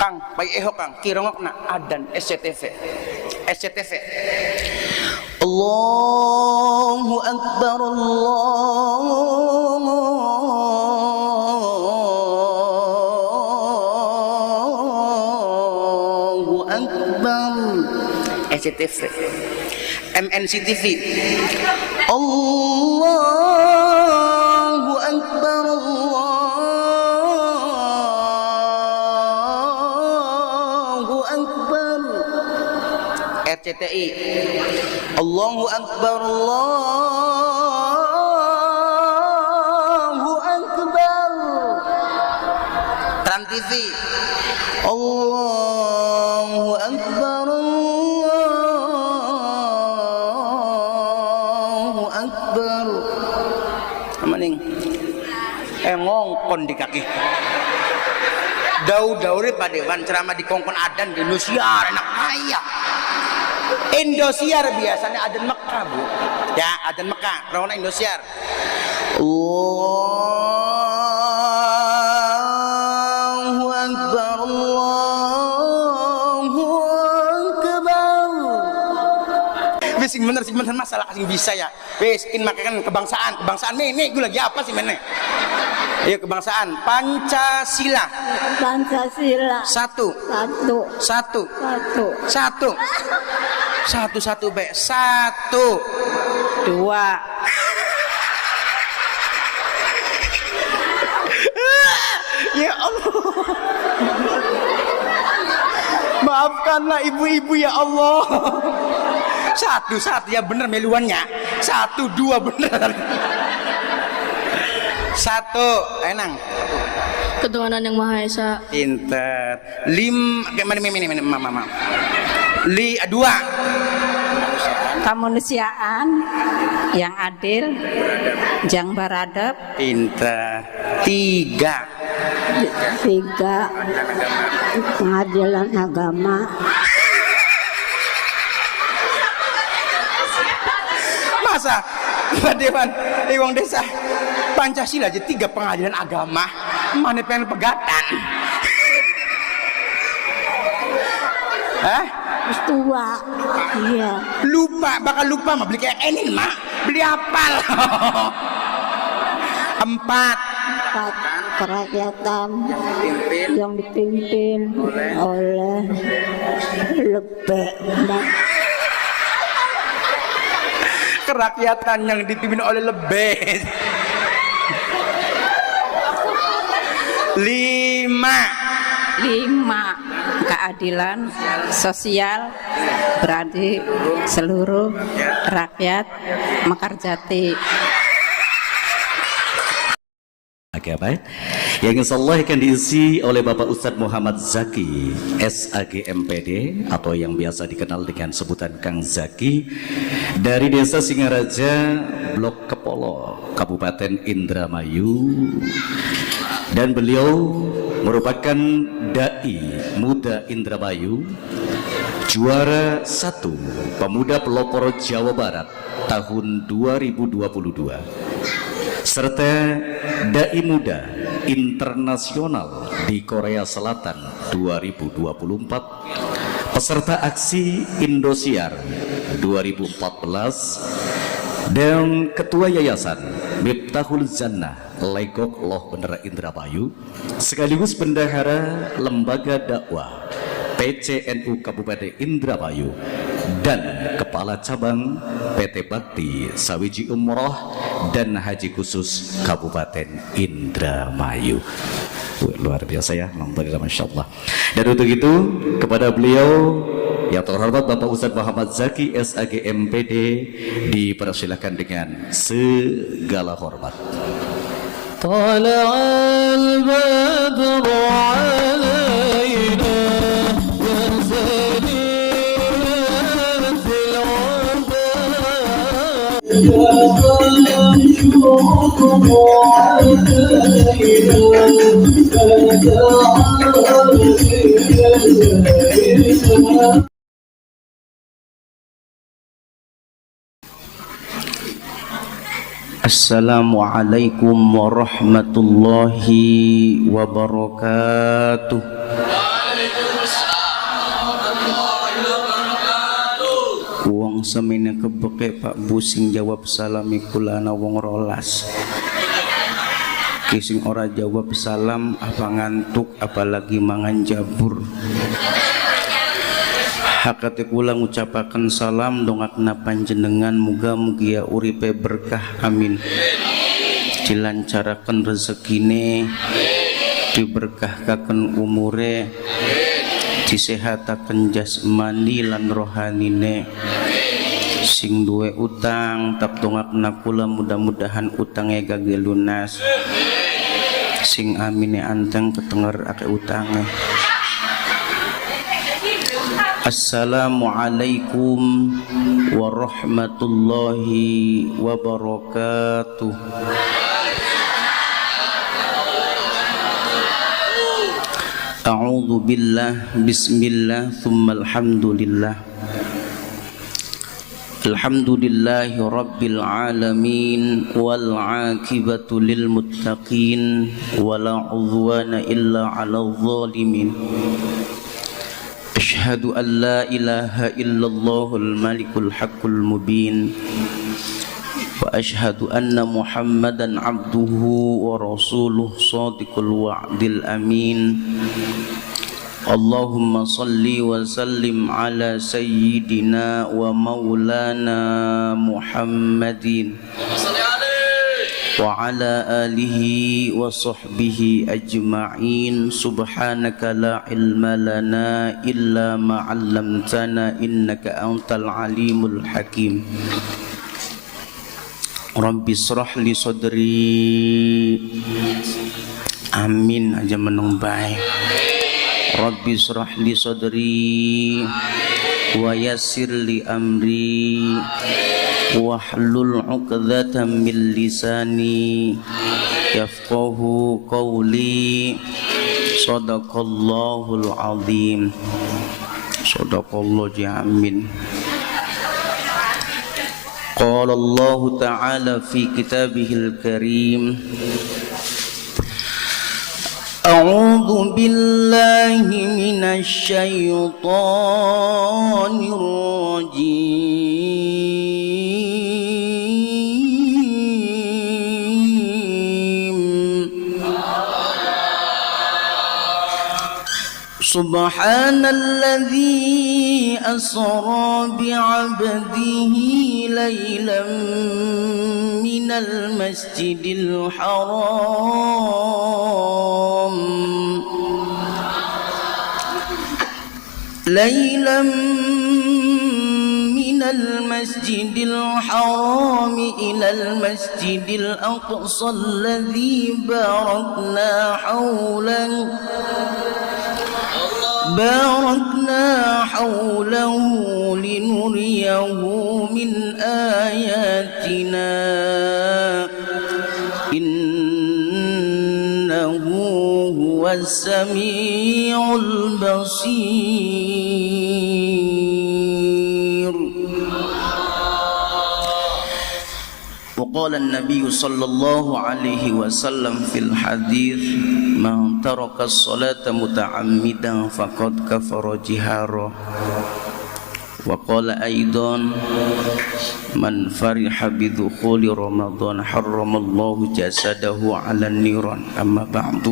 Kang, baik ehok Kang, kirongokna adan SCTV. SCTV. Allahu Akbar, Allahu Akbar. SCTV. MNC TV. Allahu Akbar, Allahu Akbar. RCTI. Allahu Akbar, Allahu Akbar. Trans TV. Allahu Akbar, Allahu Akbar. Amaning ngongkon di kaki. Daud-daure padewan ceramah di kongkon adan di Indosiar enak kaya. Indosiar biasanya adan Mekah, Bu. Ya, adan Mekah, perawana Indosiar. Allahu Akbar, Allahu Akbar. Wis sing bener masalah sing bisa ya. Wis in makakan kebangsaan nih gue lagi apa sih meneh? Ayo kebangsaan Pancasila. Pancasila. Satu. Be. Satu. Dua. Ya Allah. Maafkanlah ibu-ibu ya Allah. Satu ya bener meluannya. 1, 2 bener. Satu, enang. Ketuhanan yang Maha Esa. Pinter. Mama. 2. Kemanusiaan yang adil, yang beradab. Pinter. 3. Pengadilan agama. Masa Pak Dewan Iwang Desa Pancasila aja 3 pengadilan agama, mana pengen pegatan? Hah? Tua. Iya. Bakal lupa mah beli kayak ini mak, beli apal. 4. Kerakyatan yang dipimpin oleh lebek. Kerakyatan yang dipimpin oleh lebek. 5. Keadilan sosial berarti seluruh rakyat Mekarjati. Oke, baik. Yang insyaallah akan diisi oleh Bapak Ustadz Muhammad Zaki SAG MPD atau yang biasa dikenal dengan sebutan Kang Zaki dari Desa Singaraja, Blok Kepolo, Kabupaten Indramayu, dan beliau merupakan dai muda Indramayu, juara 1 Pemuda Pelopor Jawa Barat tahun 2022, serta dai muda internasional di Korea Selatan 2024, peserta aksi Indosiar 2014, dan ketua yayasan Miftahul Jannah Legok Loh Bendera Indramayu, sekaligus bendahara lembaga dakwah PCNU Kabupaten Indramayu dan kepala cabang PT Bakti Sawiji Umroh dan Haji Khusus Kabupaten Indramayu. Luar biasa ya, alhamdulillah, masya Allah. Dan untuk itu kepada beliau yang terhormat Bapak Ustadz Muhammad Zaki SAG MPD dipersilakan dengan segala hormat. Tala'al badru alaina Assalamualaikum warahmatullahi wabarakatuh. wong semene kebeke Pak Busing jawab salami kulana wong rolas. Kising ora jawab salam apa ngantuk apalagi mangan jabur. Hakati kula ngucapaken salam dongakna panjenengan muga mugia uripe berkah amin. Dilancaraken rezekine, diberkahkaken umure, disehataken jasmani lan rohanine. Sing duwe utang tak dongakna kula mudah-mudahan utange gage lunas. Sing amine anteng ketenger ake utange. Assalamualaikum warahmatullahi wabarakatuh. A'udzu billah, bismillah, tsumma alhamdulillah. Alhamdulillahi rabbil alamin wal aqibatu lil muttaqin wala udwana illa 'alal zalimin. Asyhadu an la ilaha illallahul malikul haqqul mubin wa asyhadu anna Muhammadan abduhu wa rasuluh shadiqul wa'dil amin. Allahumma salli wa sallim ala sayyidina wa maulana Muhammadin wa ala alihi wa sahbihi ajma'in. Subhanaka la ilma lana illa ma 'allamtana innaka antal alimul hakim. Rabbi shrah li sadri. Amin aja menung baik. Rabbi shrah li sadri wa yassir li amri wahlul 'uqdatam min lisani yafqahu qawli. Shadaqallahul azim. Shadaqallahu amin. Qala Allah ta'ala fi kitabihil karim. A'udzu billahi minasy syaithanir rajim. Subhanalladzi asra bi'abdihi laylan minal masjidil haram ليلا من المسجد الحرام إلى المسجد الأقصى الذي باركنا حوله لنريه من آياتنا إنه هو السميع البصير. وقال النبي صلى الله عليه وسلم في الحديث من ترك الصلاة متعمدا فقد كفر جهارا. وقال أيضا من فرح بدخول رمضان حرم الله جسده على النيران. أما بعد.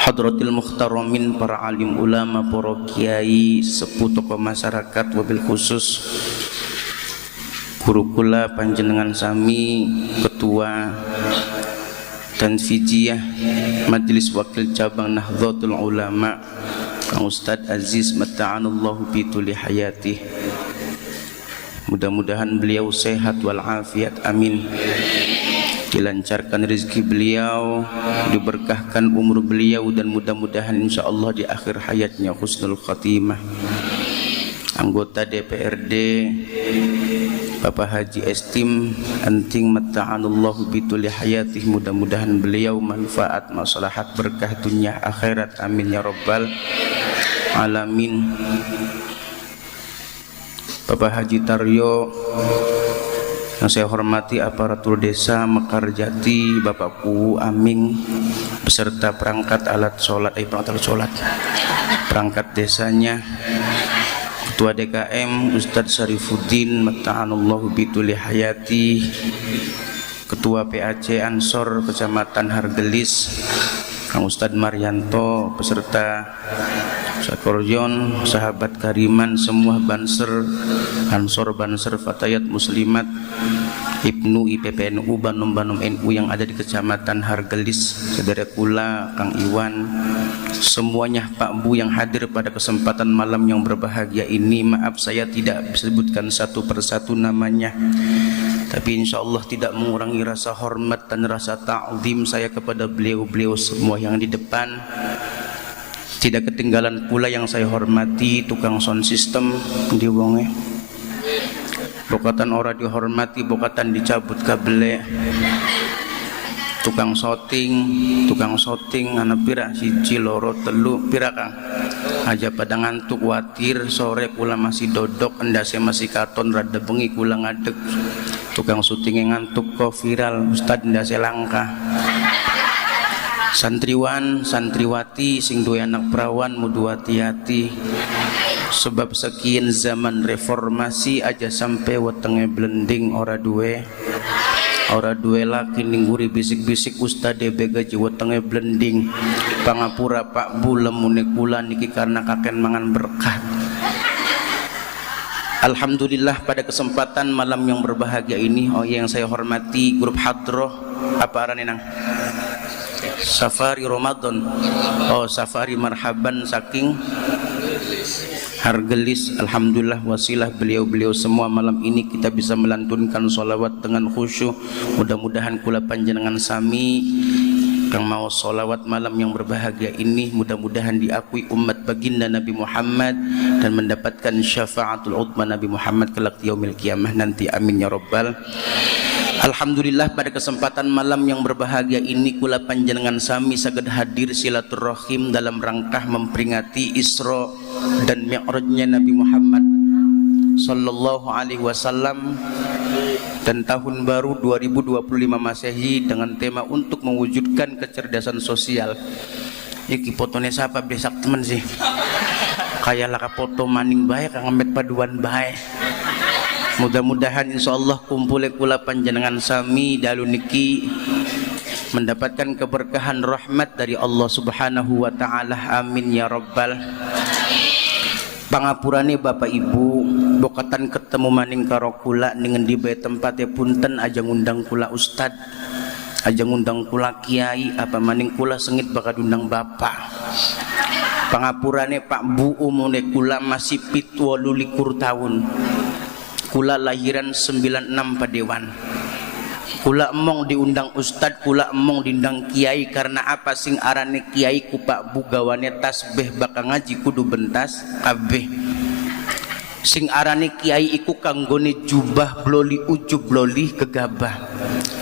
Hadratil muhtaramin, para alim ulama, para kiai, sepuh tokoh masyarakat, wabil khusus guru kula panjenengan sami ketua Tanfijiyah Majelis Wakil Cabang Nahdlatul Ulama Kang Ustadz Aziz mata'anallahu bituli hayatih. Mudah-mudahan beliau sehat walafiat, amin. Dilancarkan rezeki beliau, diberkahkan umur beliau, dan mudah-mudahan insyaallah di akhir hayatnya husnul khatimah. Anggota DPRD Bapak Haji Estim Anting mata'anallahu bituli hayatih, mudah-mudahan beliau manfaat maslahat berkah dunia akhirat, amin ya rabbal alamin. Bapak Haji Taryo yang saya hormati, aparatur desa Mekarjati, Bapakku Aming beserta perangkat alat sholat, perangkat desanya, Ketua DKM Ustadz Syarifuddin Mata'anallahu bituli hayati, Ketua PAC Ansor Kecamatan Hargelis Kang Ustadz Maryanto, peserta Sakorjon, sahabat Kariman, semua Banser, Ansor Banser, Fatayat Muslimat, Ibnu IPPNU, Banum NU yang ada di Kecamatan Hargelis, saudara kula, Kang Iwan, semuanya Pak Bu yang hadir pada kesempatan malam yang berbahagia ini. Maaf saya tidak bisa sebutkan satu persatu namanya, tapi insya Allah tidak mengurangi rasa hormat dan rasa ta'zim saya kepada beliau-beliau semua yang di depan. Tidak ketinggalan pula yang saya hormati tukang sound system di wonge, bokatan ora dihormati, bokatan dicabut kabel, tukang shooting anak pira siji loro telu pira Kang aja pada ngantuk watir, sore kula masih dodok, endase masih katon, rada bengi kula ngadeg, tukang syutingnya ngantuk kok viral, Ustad endase langkah. Santriwan, santriwati sing duwe anak perawan mudu hati-hati, sebab sekian zaman reformasi aja sampai wetenge blending ora duwe laki ningguri bisik-bisik ustade bega jiwa tenge blending. Pangapura Pak Bu lemune kula niki karena kaken mangan berkah. Alhamdulillah pada kesempatan malam yang berbahagia ini, yang saya hormati grup hadroh apa arane nang Safari Ramadan, Safari Marhaban saking Hargelis. Alhamdulillah wasilah beliau-beliau semua malam ini kita bisa melantunkan sholawat dengan khusyuk. Mudah-mudahan kula panjenengan sami kang mau sholawat malam yang berbahagia ini, mudah-mudahan diakui umat baginda Nabi Muhammad dan mendapatkan syafaatul udma Nabi Muhammad kelak yaumil qiyamah nanti, amin ya rabbal. Alhamdulillah pada kesempatan malam yang berbahagia ini kula panjenengan sami saged hadir silaturahim dalam rangka memperingati Isra dan Mi'rajnya Nabi Muhammad sallallahu alaihi wasallam dan tahun baru 2025 Masehi dengan tema untuk mewujudkan kecerdasan sosial. Iki fotone siapa besak temen sih? Kayak laka foto maning bae kang amet paduan bae. Mudah-mudahan insyaallah kumpul kula panjenengan sami dalu niki mendapatkan keberkahan rahmat dari Allah Subhanahu wa taala, amin ya rabbal. Pangapurane Bapak Ibu, bokatan ketemu maning karo kula dengan di bae tempate punten aja ngundang kula ustad, aja ngundang kula kiai, apa maning kula sengit bakal undang bapak. Pangapurane Pak Bu umune kula masih 27 tahun. Kula lahiran 96 Padewan. Kula emong diundang ustad, kula emong diundang kiai karena apa? Sing arane kiai ku Pak Bu gawane tasbih bakal ngaji kudu bentas kabeh. Sing arane kiai iku kanggone jubah bloli ujub bloli gegabah.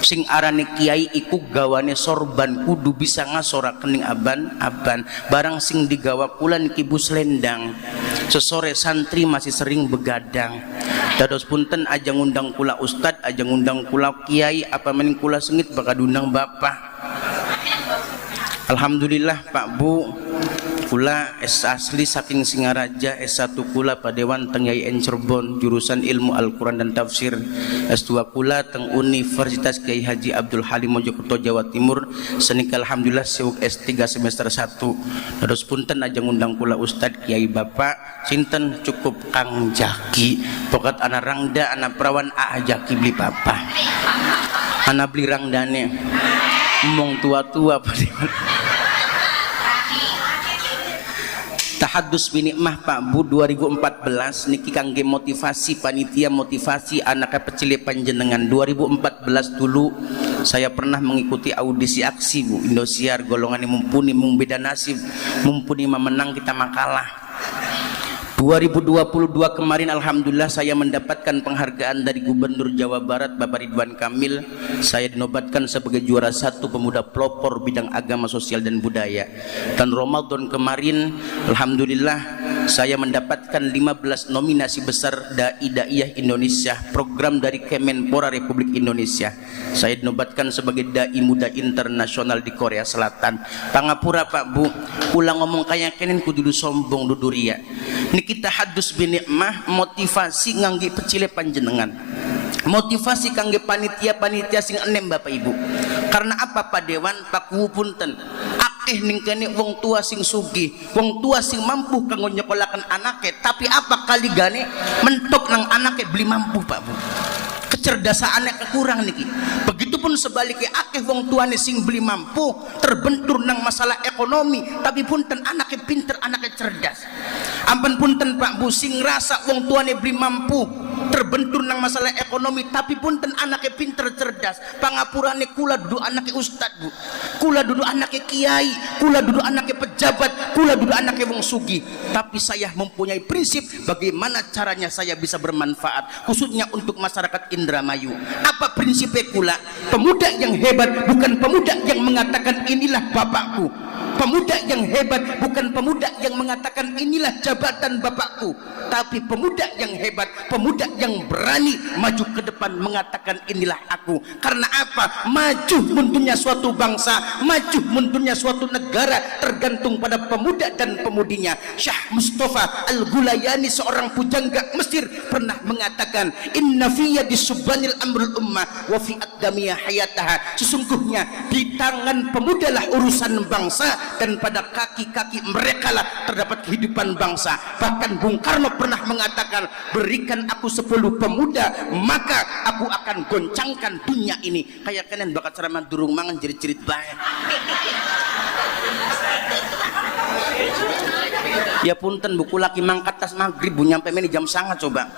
Sing arane kiai iku gawane sorban kudu bisa ngasora kening aban-aban. Barang sing digawa kula niki Bu selendang. Sesore santri masih sering begadang. Dados punten aja ngundang kula ustad, aja ngundang kula kiai, apa mening kula sengit bakal diundang bapak. Alhamdulillah Pak Bu, kula S asli saking Singaraja, S1 kula Padewan teng YN Cirebon jurusan ilmu Al-Quran dan Tafsir, S2 kula teng Universitas Kiai Haji Abdul Halim Mojokerto Jawa Timur, senika alhamdulillah seuk S3 semester 1. Terus punten aja ngundang kula Ustad Kiai Bapak sinten cukup Kang Jaki, pokat anak rangda anak perawan Jaki beli papa, anak beli rangdane mong tua-tua Padewan. Tahadus binikmah Pak Bu 2014 niki kangge motivasi panitia, motivasi anaknya pecile panjenengan. 2014 dulu saya pernah mengikuti audisi aksi Bu Indosiar, golongan yang mumpuni mung beda nasib, mumpuni memenang kita makalah. 2022 kemarin alhamdulillah saya mendapatkan penghargaan dari Gubernur Jawa Barat Bapak Ridwan Kamil. Saya dinobatkan sebagai juara 1 pemuda pelopor bidang agama, sosial dan budaya. Dan Ramadan kemarin alhamdulillah saya mendapatkan 15 nominasi besar Dai-Daiyah Indonesia, program dari Kemenpora Republik Indonesia. Saya dinobatkan sebagai Dai Muda Internasional di Korea Selatan. Pangapura Pak Bu, kula ngomong kayak kenen kudu sombong dudu ria. Ini kita hadus binikmah motivasi ngangge pecile panjenengan. Motivasi kangge panitia-panitia sing enem Bapak Ibu. Karena apa Pak Dewan, Pak Kuwu punten. Ning kene wong tua sing sugih, wong tua sing mampu kanggo nyekolaken anake, tapi apa kali gane mentok nang anake beli mampu Pak Bu. Kecerdasannya kekurang niki. Begitupun sebaliknya akeh wong tuane sing beli mampu terbentur nang masalah ekonomi, tapi punten anake pinter, anake cerdas. Ampun punten Pak Bu, sing rasa wong tuane beli mampu terbentur nang masalah ekonomi, tapi punten anake pinter cerdas. Pangapurane kula dudu anake ustad Bu, kula dudu anake kiai, kula dudu anake pejabat, kula dudu anake wong sugih, tapi saya mempunyai prinsip bagaimana caranya saya bisa bermanfaat khususnya untuk masyarakat Indramayu. Apa prinsipnya kula? Pemuda yang hebat bukan pemuda yang mengatakan inilah bapakku. Pemuda yang hebat bukan pemuda yang mengatakan inilah jabatan bapakku, tapi pemuda yang hebat, pemuda yang berani maju ke depan mengatakan inilah aku. Karena apa? Maju mundurnya suatu bangsa, maju mundurnya suatu negara tergantung pada pemuda dan pemudinya. Syah Mustafa Al-Gulayani, seorang pujangga Mesir, pernah mengatakan, inna fiyya disubbanil amrul ummah wa fi ad-damiyah hayataha. Sesungguhnya di tangan pemudalah urusan bangsa, dan pada kaki-kaki mereka lah terdapat kehidupan bangsa. Bahkan Bung Karno pernah mengatakan, berikan aku 10 pemuda maka aku akan goncangkan dunia ini. Kayak kalian bakat ceramah durung mangan jerit-jerit baik. Ya punten buku laki mangkat tas maghrib bu nyampe ini jam sangat coba.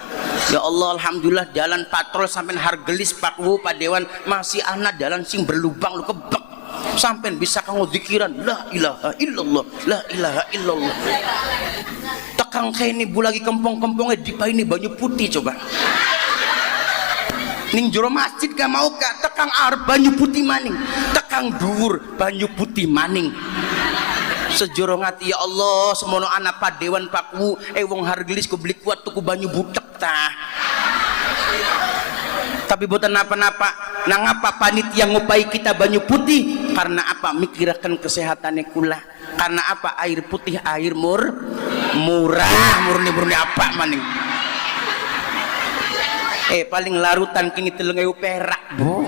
Ya Allah, alhamdulillah jalan patrol sampai Hargelis Pak Wu Pak Dewan masih anak jalan sing berlubang lu kebak. Sampai bisa kamu zikiran la ilaha illallah, la ilaha illallah. Tekang kayak ini bu lagi kempong-kempongnya dipaini banyu putih coba. Ning jero masjid gak mau kak, tekang arep banyu putih maning, tekang dhuwur banyu putih maning. Sejoro ngati ya Allah, semono anak Pak Dewan Pak Wu wong Hargelis ku beli kuat tuku banyu butek tah. Tapi bukan apa-apa, nang apa panitia ngupai kita banyu putih? Karena apa? Mikirakan kesehatannya kula. Karena apa? Air putih air murah, murni apa maning? Paling larutan kini 3.000 perak bu.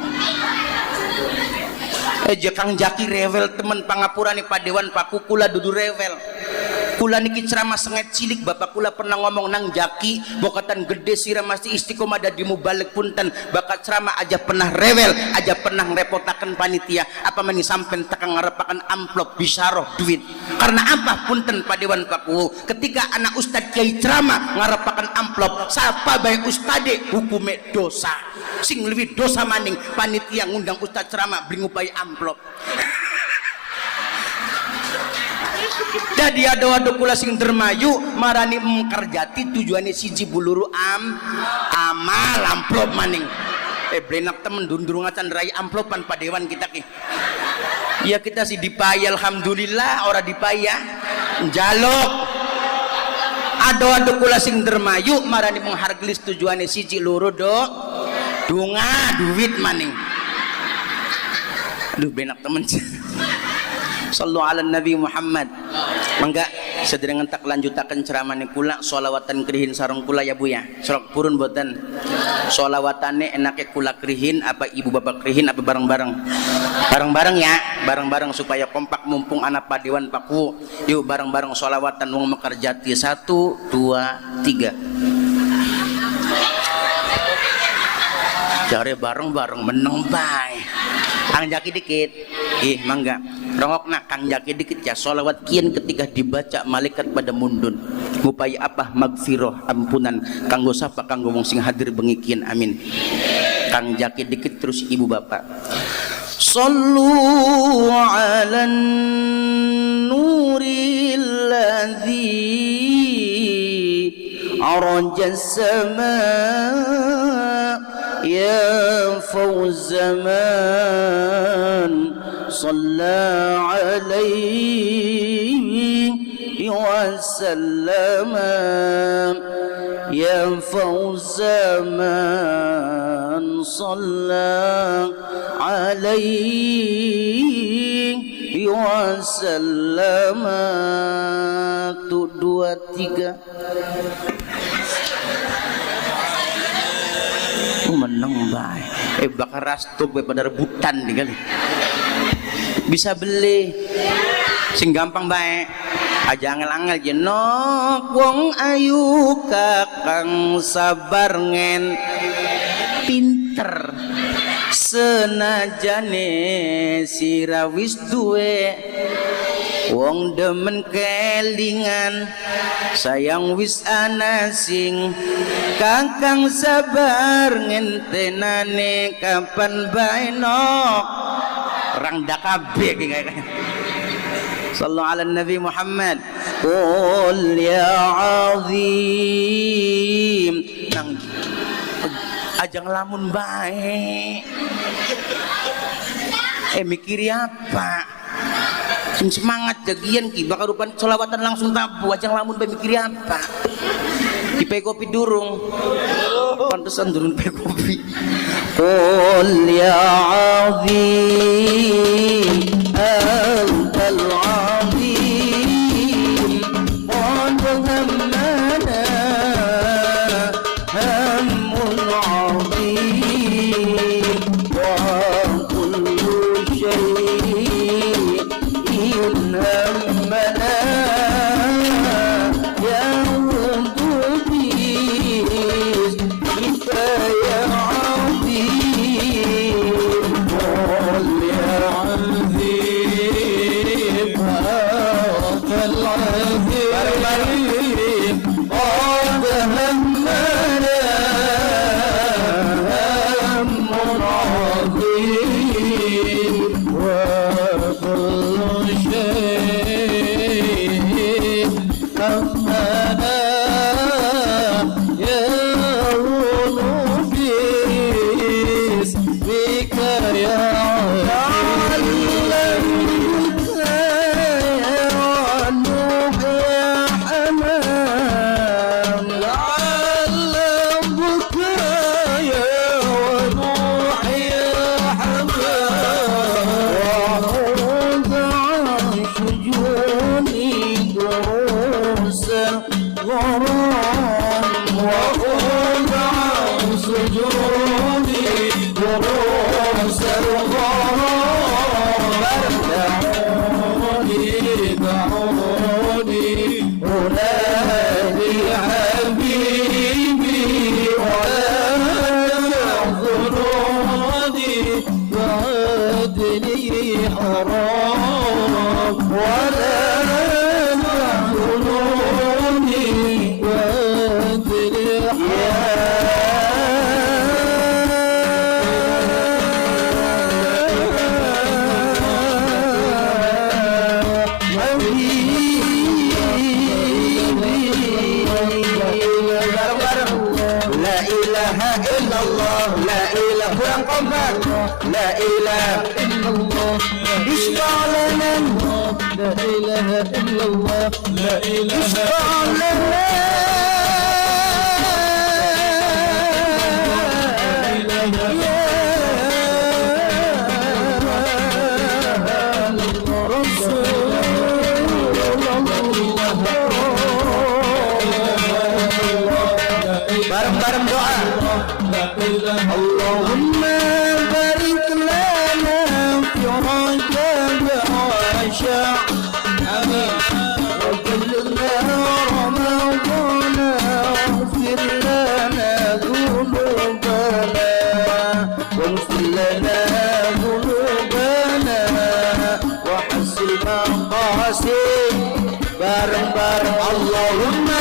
Kang Jaki rewel temen pangapura nih Pak Dewan Pak Kukula dudu rewel. Kula niki ceramah sengat cilik bapak kula pernah ngomong nang Jaki bokatan gede sira masih istiqomah ada di mubalik punten bakat ceramah aja pernah rewel aja pernah ngerepotaken panitia apa meni sampen tekang ngarepaken amplop bisaroh duit. Karena apa punten Pak Dewan Pak Kuwu ketika anak ustad kiai ceramah ngarepaken amplop sapa bae ustade hukume dosa sing lebih dosa maning panitia ngundang ustad ceramah beli ngupai amplop. Jadi ada waduh kula sing dermayu marani mengkerjati tujuannya siji buluru amal amplop maning. Blenak temen dundurung acan rai amplopan Pak Dewan kita ki. Ya kita sih dipayah alhamdulillah ora dipayah jaluk. Ada waduh kula sing dermayu marani menghargelis tujuannya siji luru dunga duit maning. Aduh benak temen. Sallu ala Nabi Muhammad. Mangga sederengan tak lanjutakan ceramah ni kula sholawatan krihin sarung kula ya bu ya. Sorok purun boten. Sholawatane enake kula krihin apa ibu bapak krihin apa bareng-bareng. Bareng-bareng ya, bareng-bareng supaya kompak mumpung anak Pak Dewan Pak Wu. Yuk bareng-bareng sholawatan wong Mekarjati 1 2 3. Jare bareng-bareng meneng bae. Kang Jaki dikit. Mangga. Rongok nak Kang Jaki dikit ya. Sholawat kian ketika dibaca malaikat pada mundun. Ngupaya apa magfirah ampunan kanggo sapa kanggo wong sing hadir bengi kian amin. Kang Jaki dikit terus ibu bapak. Sallu ala nuril ladzi araja sama ya fawz zaman صلى عليه وسلم يا فوز من صلى عليه وسلم. 1, 2, 3. Menang baik. Bakar rastup pada rebutan nih kali. Bisa beli. Sing gampang baik. Aja angel-angel jenok wong ayu kakang sabar ngen pinter senajane sira wis duwe wong demen kelingan sayang wis ana sing kakang sabar ngentenane kapan bae nok orang dakabe kayak sallallahu ala nabi Muhammad. Qul ya azim nang aja ngelamun baik mikiri apa sing semangat jagian ki bakal rupan solawatan langsung tabu aja ngelamun baik mikiri apa dipe kopi durung pantesan durung pe kopi. Qul ya azim antal azim qad hammana hammun azim wa kullu shay'in hammana ya qudus kita ya bareng-bareng doa. Allahumma barik lana fi Rajab wa Sya'ban wa ballighna Ramadan waghfir lana dhunubana waghfir lana dhunubana wa hasil maqasid. Bareng-bareng Allahumma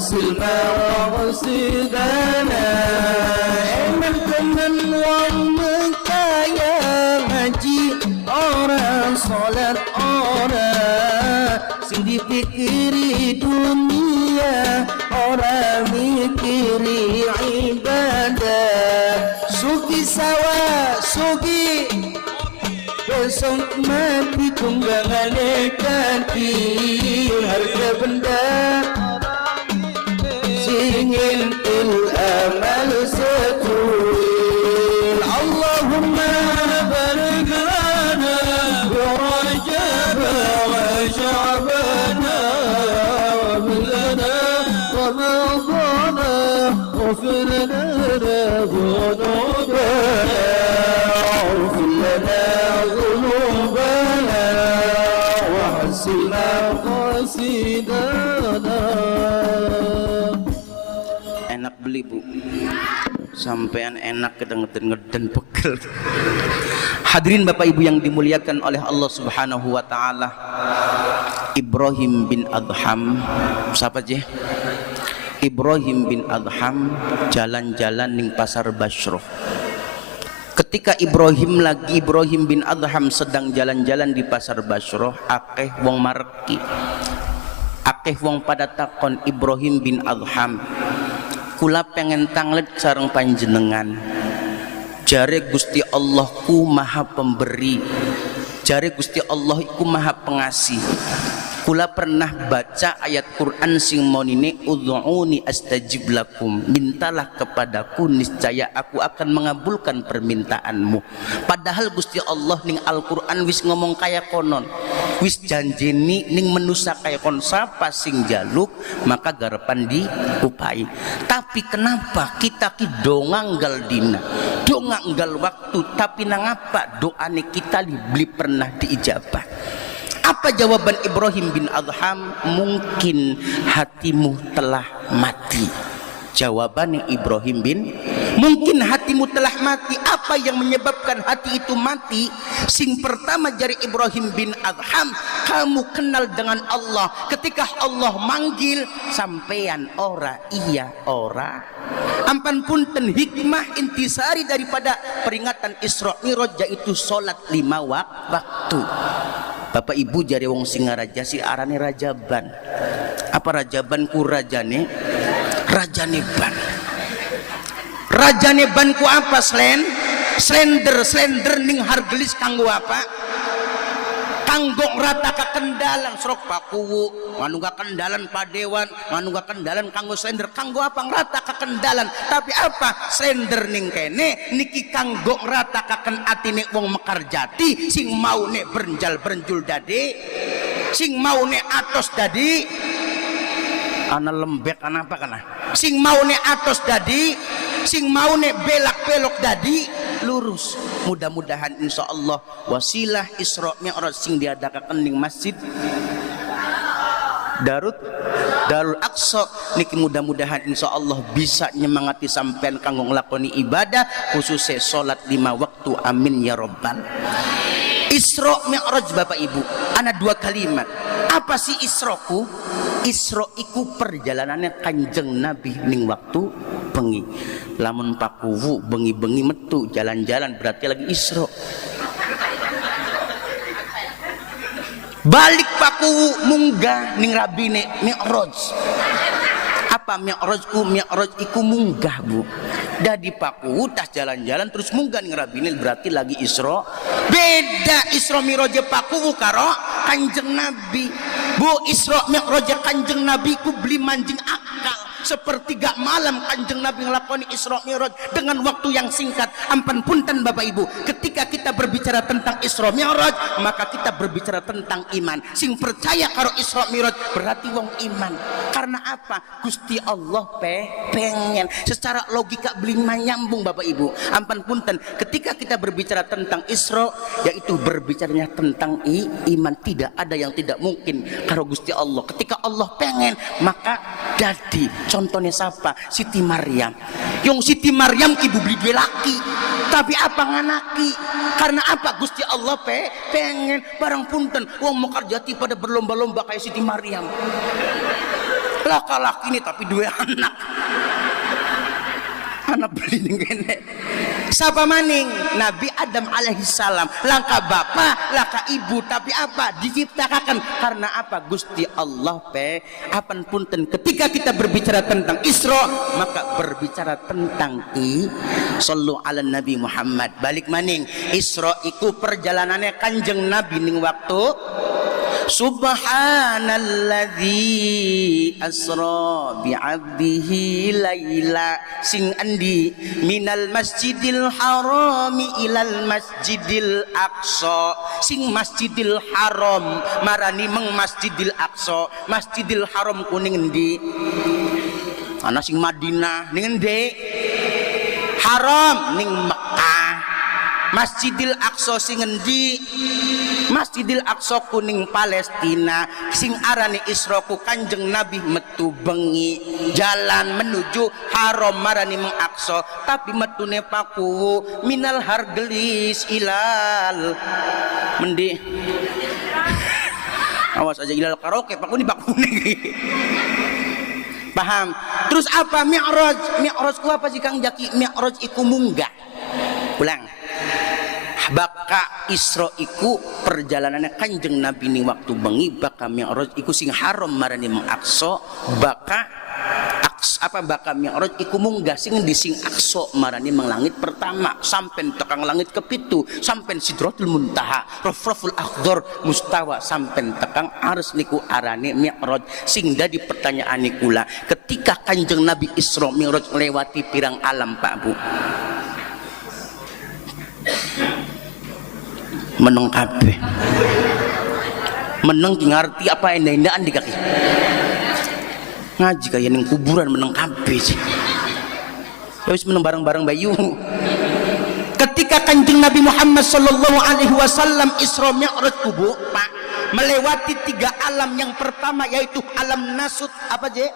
silma wasidana eman teman wong kaya ngaji orang salat ora sing dipikiri dunia, ora mikiri ibadah. Sugi sawa sugi besok mati tunggangane kaki, harga benda singin il amal setul. Allahumma barik lana bi Rajab wa Sya'ban wa bilana Ramadan waghfir lana dhunubana waghfir lana dhunubana wa hasina qasidana. Enak beli bu, sampean enak ngeden pegel. Hadirin bapak ibu yang dimuliakan oleh Allah subhanahu wa ta'ala, Ibrahim bin Adham, siapa aja? Ibrahim bin Adham jalan-jalan ning pasar Basroh. Ketika Ibrahim bin Adham sedang jalan-jalan di pasar Basroh, akeh wong mareki, akeh wong pada takon Ibrahim bin Adham, kula pengen tanglet sareng panjenengan. Jare Gusti Allah ku maha pemberi, jare Gusti Allah iku maha pengasih. Kula pernah baca ayat Quran sing monine ud'uni astajib lakum, mintalah kepadaku niscaya aku akan mengabulkan permintaanmu. Padahal Gusti Allah ning Al-Quran wis ngomong kaya konon, wis janjeni ning menusa kaya kon, sapa sing jaluk maka garepan diupai. Tapi kenapa kita ki donganggal dina, donganggal waktu, tapi nangapa doane kita beli pernah diijabah? Apa jawaban Ibrahim bin Adham? Mungkin hatimu telah mati. Jawabannya Ibrahim bin, mungkin hatimu telah mati. Apa yang menyebabkan hati itu mati? Sing pertama jari Ibrahim bin Adham, kamu kenal dengan Allah. Ketika Allah manggil, sampean ora iya ora. Ampan punten, hikmah intisari daripada peringatan Isra Mi'raj yaitu salat 5 waktu. Bapak ibu jari wong Singaraja si arane Rajaban. Apa Rajaban ku rajane? Rajane ban. Rajane ban ku apa? Slender ning hargelis kanggo apa? Kanggo rata ka kendalan serok pakuwu, manungga kendalan padewan, manungga kendalan kanggo slender, kanggo apa ngrata ka kendalan. Tapi apa? Slender ning kene niki kanggo ngrata ka ken atine wong Mekarjati sing maune brenjal-brenjul dadi, sing maune atos dadi ana lembek ana apa kana, sing maune atos dadi, sing maune belak-belok dadi lurus. Mudah-mudahan insyaallah wasilah Isra Mi'raj sing diadakaken ning Masjid Darul Aqsa niki mudah-mudahan insyaallah bisa nyemangati sampean kanggo nglakoni ibadah khususnya salat 5 waktu. Amin ya rabbal. Isra Mi'raj bapak ibu, ana 2 kalimat. Apa sih Israku? Isra iku perjalanannya Kanjeng Nabi ning waktu bengi. Lamun pakuwu bengi-bengi metu jalan-jalan berarti lagi Isra. Balik pakuwu munggah ning rabine Mi'raj. Apa Mi'rajku? Mi'raj iku munggah bu. Dadi pakuwu tas jalan-jalan terus munggah ning rabine berarti lagi Isra. Beda Isra Mi'raj pakuwu karo Kanjeng Nabi. Bu, Isra Mi'raj Kanjeng Nabi ku beli manjing akal. Sepertiga malam Kanjeng Nabi ngelakoni Isra Mi'raj dengan waktu yang singkat. Ampan punten bapak ibu, ketika kita berbicara tentang Isra Mi'raj maka kita berbicara tentang iman. Sing percaya karo Isra Mi'raj berarti wong iman. Karena apa? Gusti Allah pengen. Secara logika beling nyambung bapak ibu. Ampan punten, ketika kita berbicara tentang Isra yaitu berbicaranya tentang iman. Tidak ada yang tidak mungkin karo Gusti Allah. Ketika Allah pengen maka jadi. Contohnya siapa? Siti Maryam. Yang Siti Maryam ibu beli 2 laki. Tapi apa nganaki? Karena apa? Gusti Allah pengen. Barang punten wong Mekarjati pada berlomba-lomba kayak Siti Maryam. Laki-laki ini tapi 2 anak. Anak beli ning kene. Siapa maning? Nabi Adam alaihissalam. Langkah bapak, langkah ibu, tapi apa? Diciptakan karena apa? Gusti Allah apan punten ketika kita berbicara tentang Isra, maka berbicara tentang sallu ala Nabi Muhammad. Balik maning, Isra iku perjalanannya Kanjeng Nabi ning waktu Subhanalladzi asra bi'abdihi laila sing andi minal masjidil harami ilal masjidil aqsa sing masjidil haram marani meng masjidil aqsa. Masjidil haram kuning endi? Ana sing Madinah ning endi? Haram ning Mekah. Masjidil Aqsa sing endi? Masjidil Aqsa kuning Palestina. Sing arane Isra ku Kanjeng Nabi metu bengi jalan menuju haram marani meng Aqsa, tapi metune paku minal hargelis ilal mendi awas aja ilal karaoke paku ni paham. Terus apa? Mi'raj. Mi'raj ku apa sih Kang Jaki? Mi'raj iku munggah. Ulang. Baka Isra iku perjalanannya Kanjeng Nabi ni waktu bengi, baka Mi'raj iku sing haram marani meng Aqsa, baka Mi'raj iku munggah sing di sing Aqsa marani meng langit pertama sampai tekang langit kepitu sampai Sidratul Muntaha Rafraful Akhdar mustawa sampai tekang arsy niku arane Mi'raj. Sing dadi pertanyaan kula, ketika Kanjeng Nabi Isra Mi'raj lewati pirang alam Pak Bu? Meneng kabeh. Meneng ki ngarti apa endah-endahan di kaki. Ngaji kaya ning kuburan meneng kabeh sih. Ya wis meneng bareng-bareng bayu. Ketika Kanjeng Nabi Muhammad sallallahu alaihi wasallam Isra Mi'raj kubu, Pak, melewati 3 alam. Yang pertama yaitu alam nasut, apa je?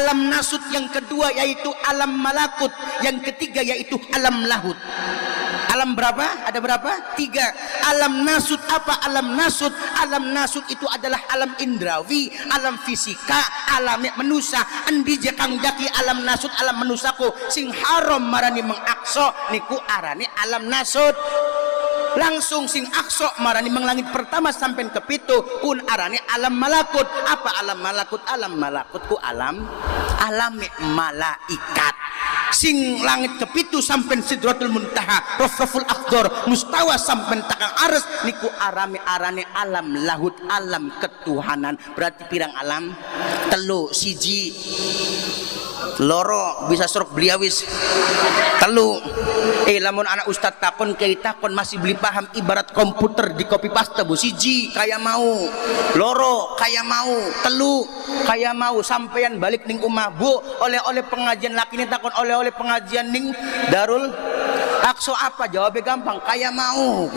Alam nasut. Yang kedua yaitu alam malakut. Yang ketiga yaitu alam lahut. Alam berapa? Ada berapa? 3. Alam nasut apa? Alam nasut. Alam nasut itu adalah alam indrawi, alam fisika, alam manusia. Endi je Kang Jaki alam nasut, alam manusaku sing haram marani meng Aqsa niku arane alam nasut. Langsung sing Aqsa marani meng langit pertama sampai ke pitu pun arane alam malakut. Apa alam malakut? Alam malakut ku alam malaikat. Sing langit kepitu sampai Sidratul Muntaha Rafraful Akhdar mustawa sampai takang arsy niku arane alam lahut, alam ketuhanan. Berarti pirang alam? 3, 1 loro bisa suruk beliawis 3. Lamun anak ustad takon kei takon masih beli paham ibarat komputer di copy paste Bu. 1 kaya mau, loro kaya mau, 3 kaya mau. Sampeyan balik ning umah Bu, oleh-oleh pengajian laki ini takon oleh-oleh pengajian ning Darul Aqsa apa? Jawabnya gampang, kaya mau.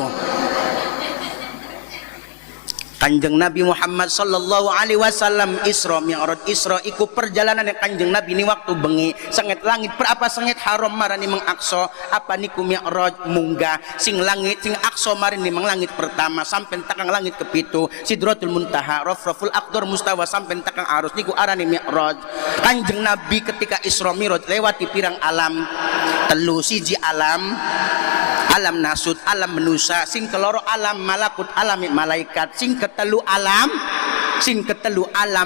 Kanjeng Nabi Muhammad sallallahu alaihi wasallam Isra Mi'raj. Isra iku perjalanan Kanjeng Nabi ni waktu bengi sanget langit apa sanget haram marani meng Aqsa. Apa niku Mi'raj munggah sing langit sing Aqsa marani meng langit pertama sampai takang langit kepitu Sidratul Muntaha Rafraful Akhdar mustawa sampai takang arus niku arane Mi'raj. Kanjeng Nabi ketika Isra Mi'raj lewati pirang alam 3. 1 alam nasut, alam manusia. Sing keloro alam malakut, alam malaikat. Sing ketelu alam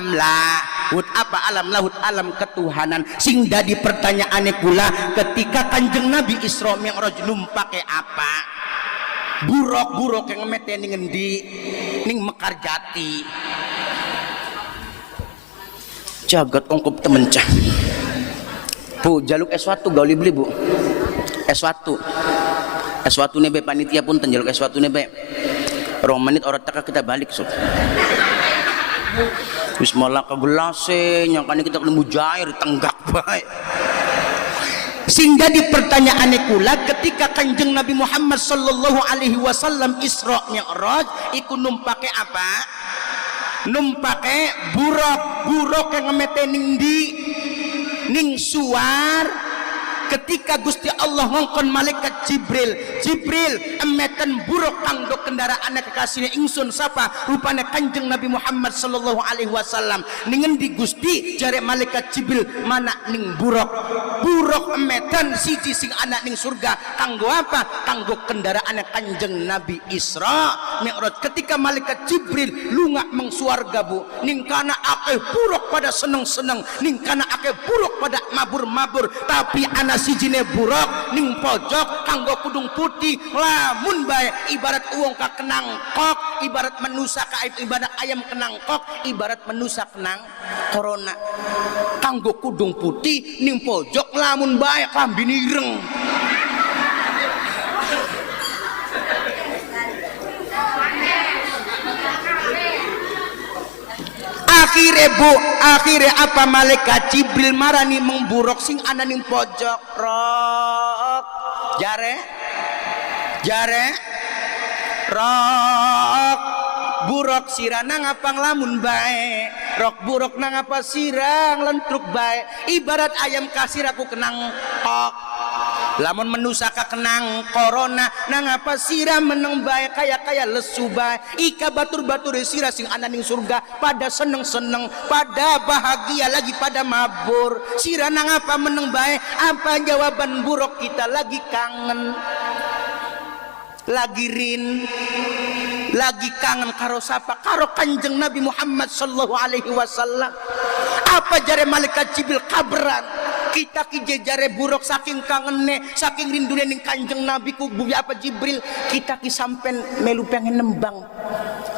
lahut. Apa alam lahut? Alam ketuhanan. Sing dadi pertanyaane kula, ketika Kanjeng Nabi Isra Mi'raj numpake apa? Buruk-buruk yang ngemete ning endi? Ning Mekarjati. Jagat ongkop temen cah. Bu, jaluk S1 gauli beli Bu. S1 nebe panitia pun tenjaluk S1 nebe. 2 menit orang taka kita balik sob. Bismillah kegelase nyangkane kita ketemu jair tenggak bae. Sing jadi pertanyaane kula, ketika Kanjeng Nabi Muhammad sallallahu alaihi wasallam Isra Mi'raj iku numpake apa? Numpake buruk yang ngemete ning di ning suar ketika Gusti Allah ngongkon malaikat Jibril emeten buruk kanggo kendaraane kekasihne ingsun sapa rupane Kanjeng Nabi Muhammad sallallahu alaihi wasallam. Ningen di Gusti jare malaikat Jibril mana ning buruk emeten siji sing ana ning surga kanggo apa? Kanggo kendaraane Kanjeng Nabi Isra Mi'raj. Ketika malaikat Jibril lunga meng swarga bu, ning kana akeh buruk pada seneng-seneng, ning kana akeh buruk pada mabur-mabur, tapi ana sijine buruk ning pojok kanggo kudung putih lamun bae ibarat uang ka kenang kok, ibarat manusa ka ibarat ayam kenang kok, ibarat manusa kenang corona kanggo kudung putih ning pojok lamun bae klambi ireng. Akhire apa malaikat Jibril marani mengburuk sing ana ning pojok rok jare rok buruk sirana ngapang lamun bae rok buruk nang apa sirang lentruk bae ibarat ayam kasir aku kenang kok lamun menusaka kenang corona nang apa sira meneng bae kaya lesu bae ika batur-batur sira sing ana ning surga pada seneng-seneng pada bahagia lagi pada mabur sira nang apa meneng bae apa jawaban buruk kita lagi kangen lagi lagi kangen karo sapa karo Kanjeng Nabi Muhammad sallallahu alaihi wasallam. Apa jare malaikat Jibril kabaran kita ki jare buruk saking kangenne saking rindune ning Kanjeng Nabi ku bu apa Jibril kita ki sampean melu pengen nembang.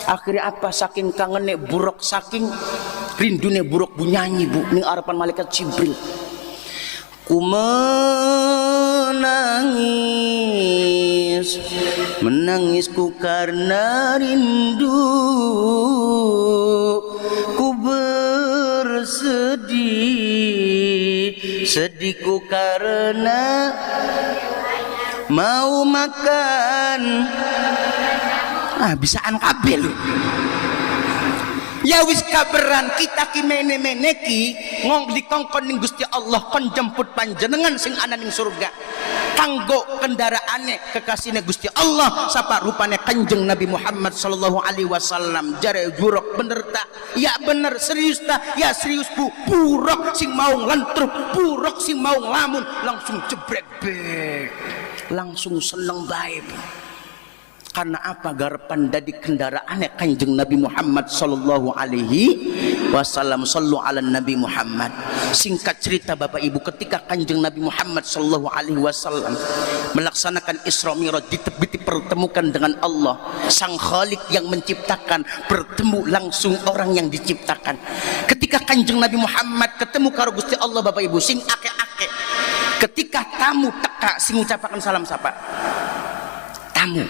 Akhirnya apa saking kangenne buruk saking rindune buruk bu nyanyi bu ning harapan malaikat Jibril. Ku menangisku karena rindu, ku sedihku karena mau makan bisaan kabel. Ya wis kaberan kita ki mene-mene ki ngong dikongkon ning Gusti Allah kon jemput panjenengan sing ana ning surga kanggo kendaraane kekasihne Gusti Allah sapa rupane Kanjeng Nabi Muhammad sallallahu alaihi wasallam. Jare buruk bener tak? Ya bener. Serius tak? Ya serius bu. Buruk sing mau lentruk, buruk sing mau nglamun langsung jebrek bek langsung seneng bae bu. Karena apa? Garepan dadi kendaraane Kanjeng Nabi Muhammad sallallahu alaihi wasallam. Sallu ala Nabi Muhammad. Singkat cerita Bapak Ibu, ketika Kanjeng Nabi Muhammad sallallahu alaihi wasallam melaksanakan Isra Mi'raj dipertemukan dengan Allah Sang Khalik yang menciptakan, bertemu langsung orang yang diciptakan. Ketika Kanjeng Nabi Muhammad ketemu karo Gusti Allah Bapak Ibu sing ake-ake. Ketika tamu teka sing ngucapaken salam sapa? Tamu.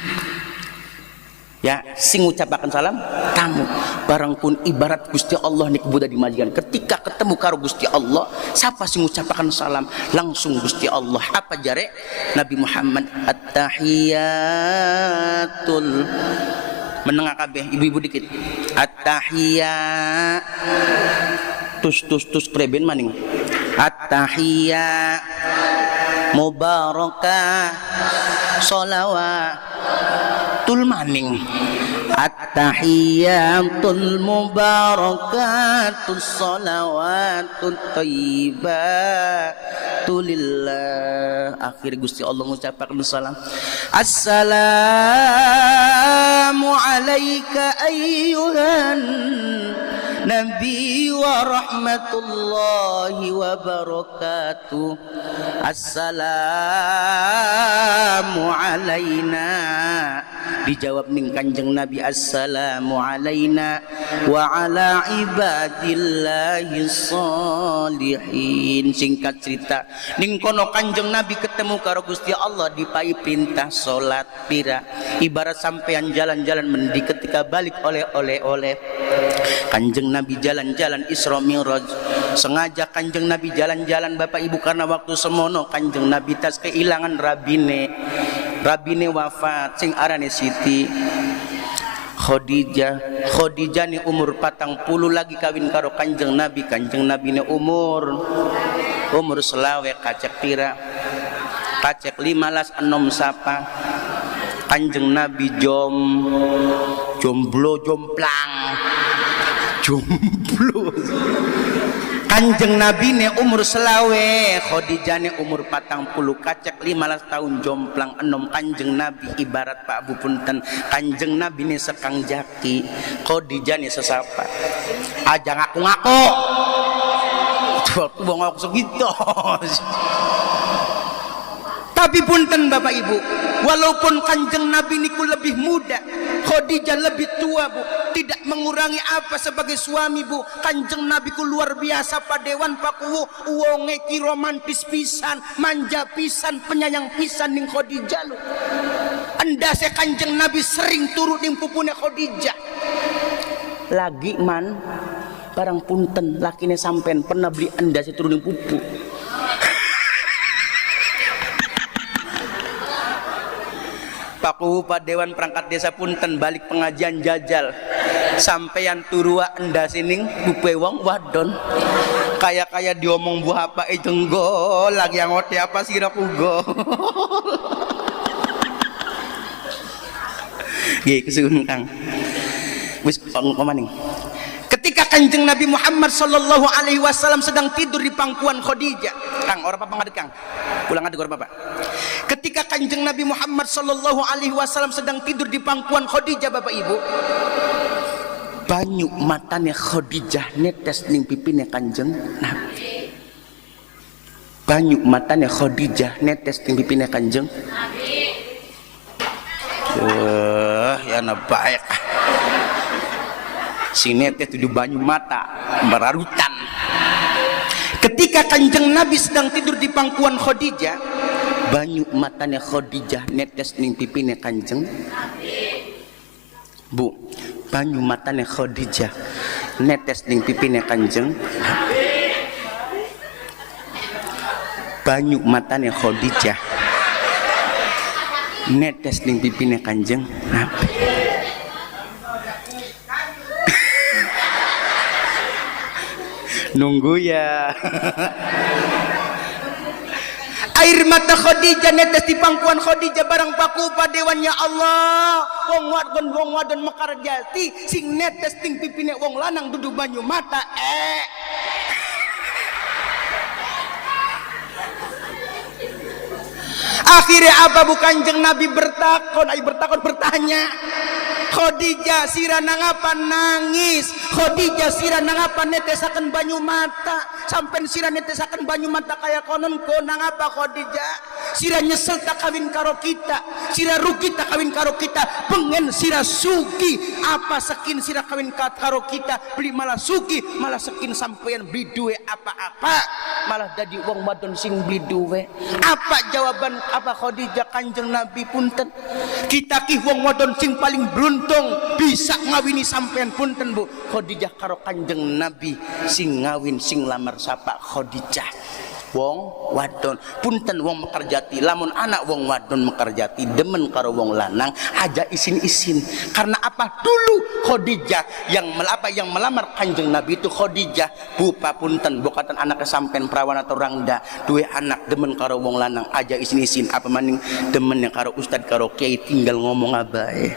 Ya, sing ngucapaken salam tamu. Barang pun ibarat Gusti Allah nik budak dimajikan. Ketika ketemu karo Gusti Allah, siapa sing ngucapaken salam? Langsung Gusti Allah. Apa jare Nabi Muhammad? At-tahiyatul menengah kabeh ibu-ibu dikit. At-tahiyat tus kreben maning. At-tahiyat mubarakah sholawatul maning. At-tahiyatul mubarakatus sholawatut thayyibatul lillah. Akhir Gusti Allah ngucapaken salam. Assalamu alayka ayyuhan Nabi wa rahmatullahi wa barakatuh. Assalamu alaina. Dijawab ning Kanjeng Nabi, assalamu alaina wa ala ibadillahi sholihin. Singkat cerita, ning kono Kanjeng Nabi ketemu karo Gusti Allah dipai perintah salat pira. Ibarat sampean jalan-jalan mendi ketika balik oleh Kanjeng Nabi jalan-jalan Isra Mi'raj. Sengaja Kanjeng Nabi jalan-jalan Bapak Ibu karena waktu semono Kanjeng Nabi tas kehilangan rabine wafat sing arane Siti Khadijah ni umur 40 lagi kawin karo Kanjeng Nabi. Kanjeng Nabi ni umur umur selawe kacek pira kacek 15 enom sapa Kanjeng Nabi jomblo jomplang jomblo Kanjeng Nabi ne umur selawe Khadijah ne umur 40 kacek 15 tahun jomplang enom Kanjeng Nabi ibarat Pak Bu punten Kanjeng Nabi ne sekang jaki Khadijah ne sesapa aja ngaku-ngaku tuh bongok segitu. Tapi punten Bapak Ibu, walaupun Kanjeng Nabi niku lebih muda, Khadijah lebih tua Bu, tidak mengurangi apa sebagai suami Bu. Kanjeng Nabi ku luar biasa padewan pakuwu wonge ki romantis pisan, manja pisan, penyayang pisan ning Khadijah lu. Endase Kanjeng Nabi sering turun ning pupune Khadijah. Lagi man barang punten lakine sampean pernah beli endase turun ning pupu. Paku Dewan perangkat desa punten balik pengajian jajal sampeyan turua enda sining bupe wong wadon kaya diomong buah apa jenggol lagi yang ngote apa sira kugo nggih kesuwun Kang wis pamaning. Ketika Kanjeng Nabi Muhammad sallallahu alaihi wasallam sedang tidur di pangkuan Khadijah. Kang, ora apa ngadeg Kang. Pulang ngadeg ora apa. Ketika Kanjeng Nabi Muhammad sallallahu alaihi wasallam sedang tidur di pangkuan Khadijah Bapak Ibu. Banyu matane Khadijah netes ning pipine Kanjeng Nabi. Banyu matane Khadijah netes ning pipine Kanjeng Nabi. Ya na baik. Sinete tujuh banyu mata berarutan. Ketika Kanjeng Nabi sedang tidur di pangkuan Khadijah, banyu matanya Khadijah netes ning pipine Kanjeng Bu, banyu matanya Khadijah netes ning pipine Kanjeng banyu matanya Khadijah netes ning pipine Kanjeng Nabi. Nunggu ya. Air mata Khadijah netes di pangkuan Khadijah barang paku padewannya Allah. Wong wadon mekar jati sing netes ting pipine wong lanang dudu banyu mata. Akhirnya apa Bu Kanjeng Nabi bertanya. Khadijah sira nangapa nangis, Khadijah sira nangapa netesaken banyu mata, sampean sira netesaken banyu mata kaya konon ko nangapa Khadijah sira nyesel tak kawin karo kita, sira rugi tak kawin karo kita, pengen sira sugi apa sekin sira kawin karo kita, beli malah sugi malah sekin sampean beli duwe apa-apa malah jadi wong wadon sing beli duwe. Apa jawaban apa Khadijah Kanjeng Nabi punten, kita ki wong wadon sing paling beruntung bisa ngawini sampean punten Bu. Khadijah karo Kanjeng Nabi sing ngawin sing lamar sapa Khadijah wong wadon punten wong mekarjati lamun anak wong wadon mekarjati demen karo wong lanang aja isin-isin. Karena apa dulu Khadijah yang melamar Kanjeng Nabi itu Khadijah bupa punten bokatan anak sampean perawan atau rangda duwe anak demen karo wong lanang aja isin-isin apa maning demen yang karo ustad karo kiai tinggal ngomong abae.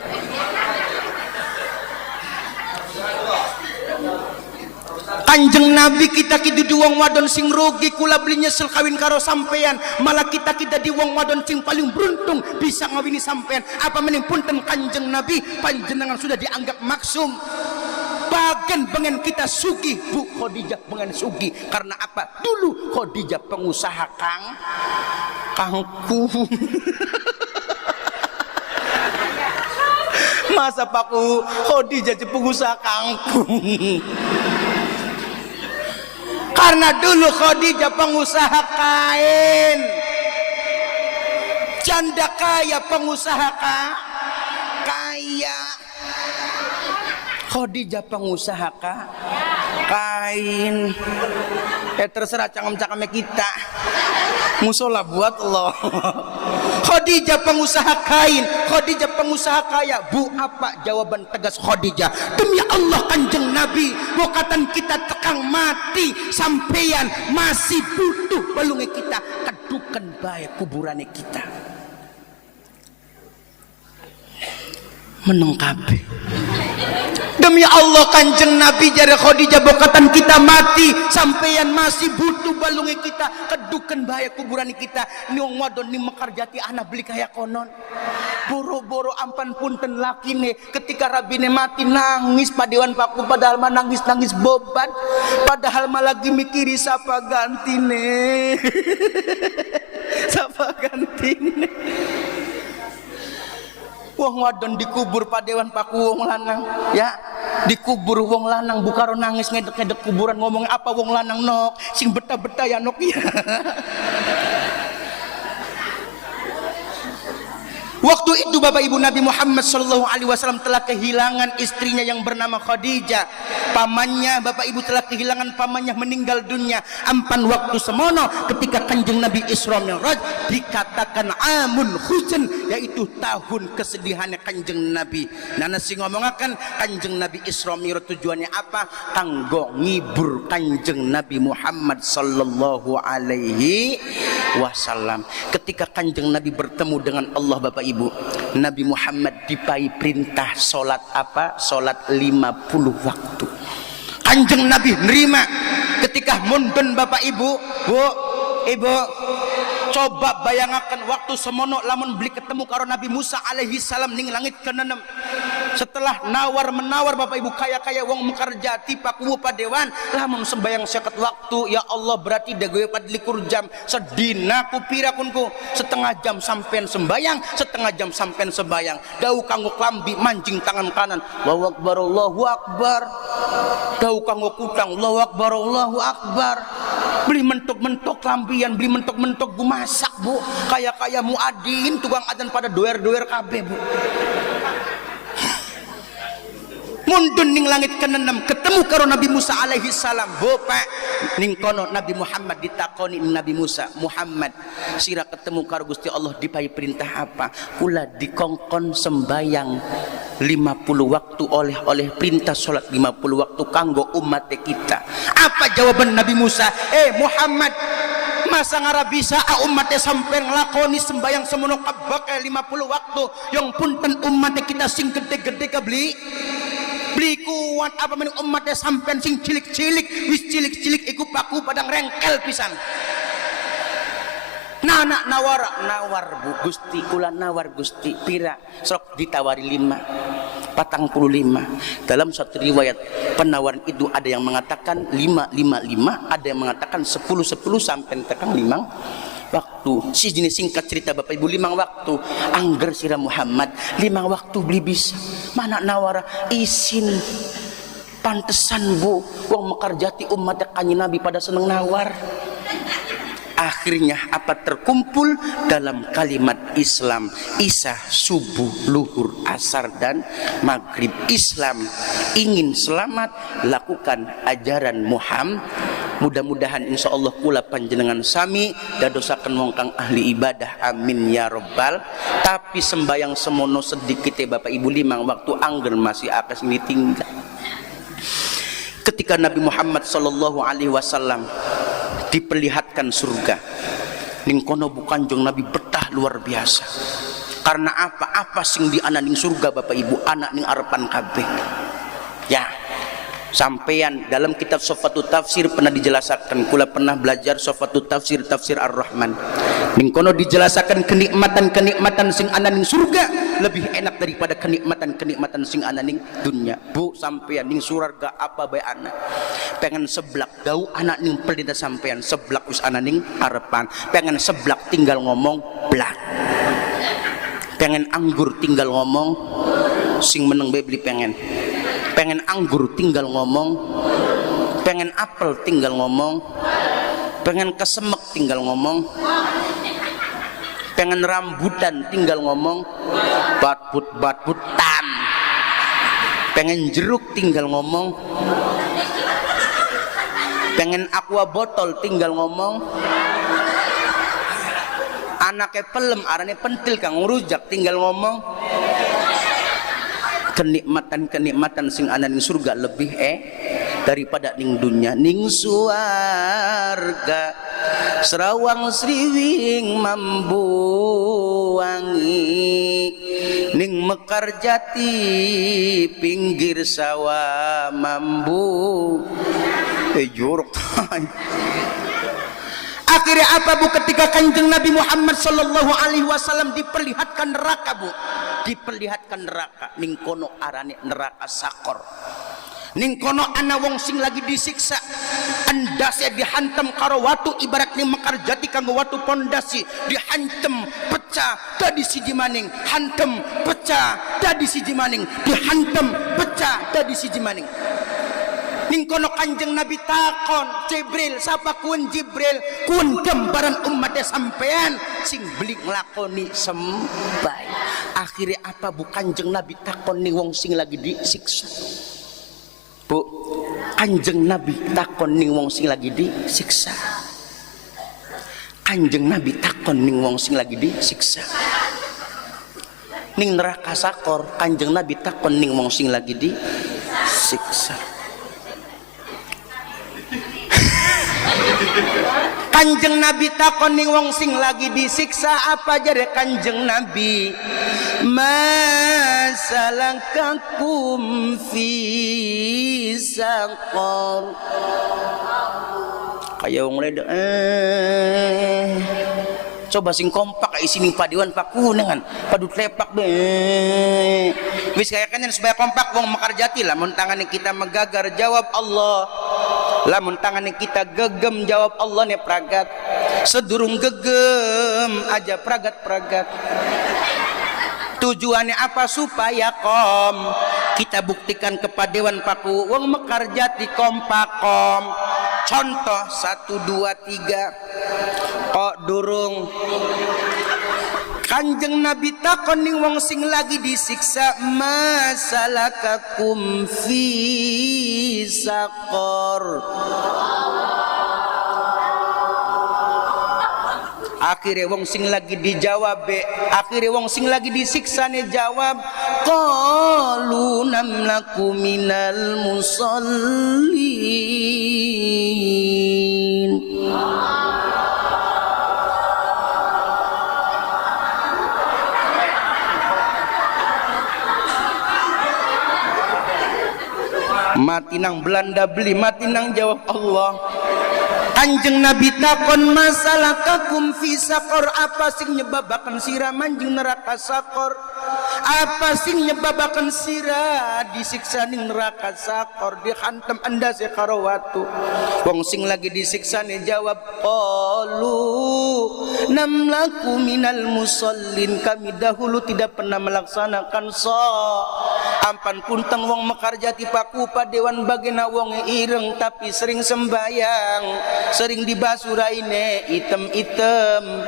Kanjeng Nabi kita dudu wong wadon sing rugi kula beli nyesel kawin karo sampean malah kita di wong wadon sing paling beruntung bisa ngawini sampean apa mending punten Kanjeng Nabi panjenengan sudah dianggap maksum bagen pengen kita sugi Bu Khadijah pengen sugi karena apa dulu Khadijah pengusaha kangkung masa paku Khadijah pengusaha kangkung. Karena dulu Khadijah pengusaha kain, janda kaya pengusaha kaya. Khadijah pengusaha kain. Terserah cangkem-cangkemnya kita. Musola buat Allah. Khadijah pengusaha kain, Khadijah pengusaha kaya. Bu, apa jawaban tegas Khadijah? Demi Allah Kanjeng Nabi, bokatan kita tekang mati sampeyan masih butuh balunge kita, kedukan bae kuburane kita. Meneng kabeh. Demi Allah Kanjeng Nabi jare Khadijah, bokatan kita mati sampeyan masih butuh balunge kita, kedukan bae kuburan kita. Nyong wadon ni mekarjati anak beli kaya konon. Boro-boro ampan punten lakine ketika rabine mati nangis padewan paku, padahal mah nangis beban, padahal mah lagi mikiri siapa gantine. Siapa gantine. Wong wadon dikubur padewan paku wong lanang, ya dikubur wong lanang bukaro nangis ngedek-ngedek kuburan, ngomong apa wong lanang nok sing betah-betah ya nok ya. Waktu itu Bapak Ibu Nabi Muhammad SAW telah kehilangan istrinya yang bernama Khadijah. Pamannya, Bapak Ibu telah kehilangan pamannya, meninggal dunia. Ampan waktu semono ketika Kanjeng Nabi Isra Mi'raj dikatakan amun huzn, yaitu tahun kesedihannya Kanjeng Nabi. Nana sing ngomongaken Kanjeng Nabi Isra Mi'raj tujuannya apa? Kanggo ngibur Kanjeng Nabi Muhammad sallallahu alaihi wasallam. Ketika Kanjeng Nabi bertemu dengan Allah Bapak Ibu, Nabi Muhammad dipai perintah solat apa? Solat 50 waktu. Kanjeng Nabi nerima ketika mundun Bapak Ibu, Bu, Ibu, coba bayangakan waktu semono lamun beli ketemu karo Nabi Musa alaihi salam ning langit keenem. Setelah nawar menawar Bapak Ibu kaya-kaya wong mekarjati pakuwu padewan, lamun sembayang 50 waktu, ya Allah berarti dagoe 24 jam. Sedina kupira kunku setengah jam sampean sembayang, setengah jam sampean sembayang. Dau kanggo klambi manjing tangan kanan, Allahu Akbar, Allahu Akbar. Dau kanggo kutang, Allahu Akbar, Allahu Akbar. Beli mentok-mentok lambian, beli mentok-mentok bu masak bu, kaya-kaya muadin tukang adzan pada doer-doer kabeh bu. Mundun ning langit keenem ketemu karo Nabi Musa alaihi salam. Bapak ning kono Nabi Muhammad ditakoni Nabi Musa, Muhammad sira ketemu karo Gusti Allah dipai perintah apa? Kula dikongkon sembayang 50 waktu oleh perintah salat 50 waktu kanggo umat kita. Apa jawaban Nabi Musa? Muhammad, masa ngara bisa umatnya sampai ngelakoni sembayang semono kabake 50 waktu yang punten umatnya kita sing gede-gede kabeli beli kuat apa menung umatnya sampean sing cilik-cilik wis cilik-cilik iku paku padang rengkel pisan. Nak nawar bu Gusti, kula nawar Gusti pira sok ditawari 45 dalam satu riwayat penawaran itu ada yang mengatakan 5, ada yang mengatakan 10 sampai tekan 5 waktu. Si jenis singkat cerita Bapak Ibu 5 waktu angger sira Muhammad 5 waktu beli bisa mana nawara isin pantesan bu wong mekarjati umat kanjeng Nabi pada seneng nawar. Akhirnya apa terkumpul dalam kalimat Islam Isya, subuh, luhur, asar dan maghrib. Islam ingin selamat, lakukan ajaran Muhammad. Mudah-mudahan insya Allah kula panjenengan sami dadosaken wong kang ahli ibadah, amin ya robbal. Tapi sembayang semono sedikit Bapak Ibu 5 waktu angger masih akas ini tinggal. Ketika Nabi Muhammad sallallahu alaihi wasallam diperlihatkan surga ning kono bukan jong Nabi betah luar biasa. Karena apa sing di anak ning surga Bapak Ibu, anak ning arepan kabeh ya. Sampeyan dalam kitab Sofatut Tafsir pernah dijelaskan, kula pernah belajar Sofatut Tafsir Tafsir Ar-Rahman ning kono dijelaskan kenikmatan sing ana ning surga lebih enak daripada kenikmatan sing ana ning dunia. Bu, sampeyan ning surga apa bae anak pengen seblak dau anak ning pelita sampeyan seblak wis ana ning arepan, pengen seblak tinggal ngomong blak, pengen anggur tinggal ngomong sing meneng bae beli pengen anggur tinggal ngomong, pengen apel tinggal ngomong, pengen kesemek tinggal ngomong, pengen rambutan tinggal ngomong, batbutan, pengen jeruk tinggal ngomong, pengen aqua botol tinggal ngomong, anaknya pelem arane pentil kang ngerujak tinggal ngomong kenikmatan sing ana ning surga lebih daripada ning dunya. Ning suarga Serawang Sriwing Mambuwangi, ning Mekar Jati pinggir sawah mambu jorok. Akhirnya apa bu, ketika kanjeng Nabi Muhammad sallallahu alaihi wasallam diperlihatkan neraka bu, diperlihatkan neraka, ning kono arane neraka sakor, ning kono ana wong sing lagi disiksa, andase dihantam karo watu ibarat ning Mekar Jati kanggo watu pondasi, dihantem pecah tadi siji maning, hantem pecah tadi siji maning, dihantem pecah tadi siji maning. Ning kono kanjeng Nabi takon Jibril, sapa kun Jibril? Kun gambaran umatnya sampean sing beli nglakoni sembahyang. Akhirnya apa bu, kanjeng Nabi takon ning wong sing lagi disiksa. Bu, kanjeng Nabi takon ning wong sing lagi disiksa. Kanjeng Nabi takon ning wong sing lagi disiksa. Ning neraka sakor, kanjeng Nabi takon ning wong sing lagi disiksa. Kanjeng Nabi takon ning wong sing lagi disiksa, apa jare kanjeng Nabi? Masalakakum fi saqar. Kayak wong ledek coba sing kompak isi ning padiwan pakunengan padut lepak be wis kaya kan supaya kompak wong Mekar Jati lah mun tangane kita megagar jawab Allah, lamun tangane kita gegem jawab Allah nih pragat, sedurung gegem aja pragat-pragat. Tujuannya apa? Supaya kita buktikan kepada Dewan Paku wong Mekar Jati kompak contoh 1 2 3 kok durung kanjeng Nabi takon ning wong sing lagi disiksa, masalakakum fi saqar. Akhirnya wong sing lagi dijawab akhirnya wong sing lagi disiksa nih jawab, qalu namlaku minal musallin. Mati nang Belanda beli, mati nang jawab Allah. Kanjeng Nabi takon masalakakum fi saqar, apa sing nyebabaken sira manjing neraka sakor? Apa sing nyebabaken sira disiksa ning neraka sakor, dihantem andase karo watu? Wong sing lagi disiksa nih jawab, qalu namlaku minal musallin, kami dahulu tidak pernah melaksanakan ampan punten wong Mekar Jati Paku Padewan bagena wong ireng tapi sering sembayang, sering dibasuraine item-item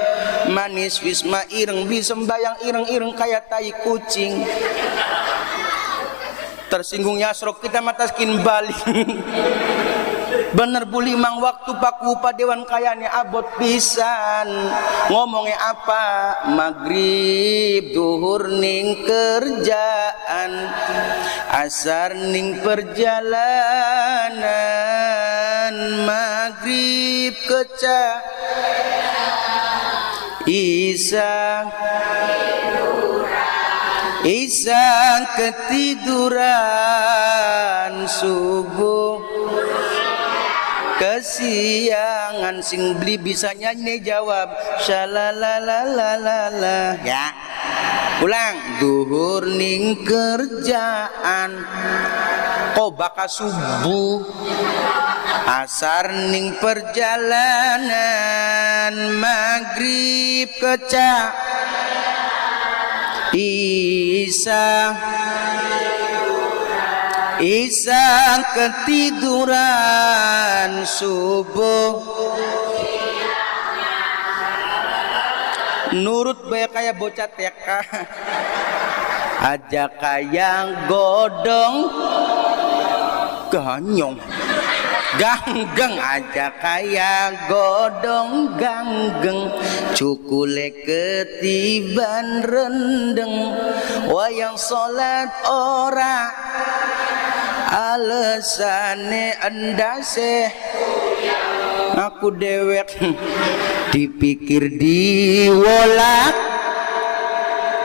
manis wisma ireng bi sembayang ireng-ireng kayak tai kucing. Tersinggungnya asrok kita mataskin balik. Bener buli mang waktu Paku Padewan kayane abot pisan. Ngomongnya apa? Maghrib duhur ning kerjaan, asar ning perjalanan, maghrib keca Isa ketiduran, subuh kesiangan. Sing beli bisa nyanyi jawab syalalalalala. Ya ulang, duhur ning kerjaan, kok bakal subuh, asar ning perjalanan, maghrib keca Isa ketiduran, subuh nurut bae kayak bocah TK aja kayak godong ganyong ganggeng aja kayak godong ganggeng, cukule ketiban rendeng, wayang salat ora alesane endase, aku dewek dipikir diwolak,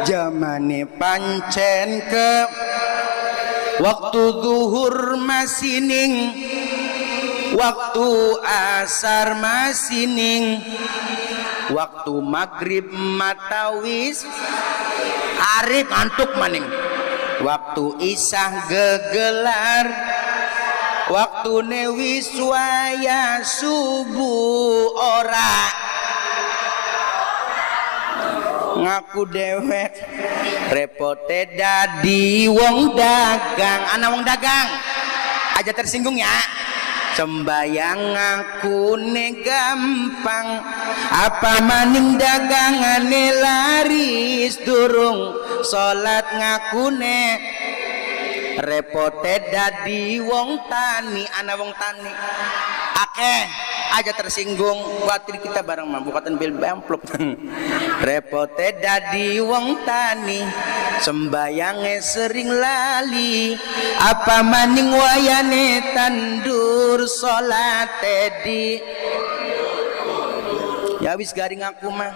zamane pancen ke waktu zuhur masining, waktu asar masining, waktu maghrib matawis arif antuk maning, waktu isah gegelar, waktu newis waya subuh ora, ngaku dewek repote dadi wong dagang. Ana wong dagang aja tersinggung ya, sembayang ngaku ne gampang, apa maning dagangane laris, durung salat ngaku ne repote dadi wong tani. Ana wong tani akeh aja tersinggung, khawatir kita bareng mah bukan bil amplop. Repote dadi wong tani, sembayange sering lali, apa maning wayane tandur salate di. Ya wis garing aku mah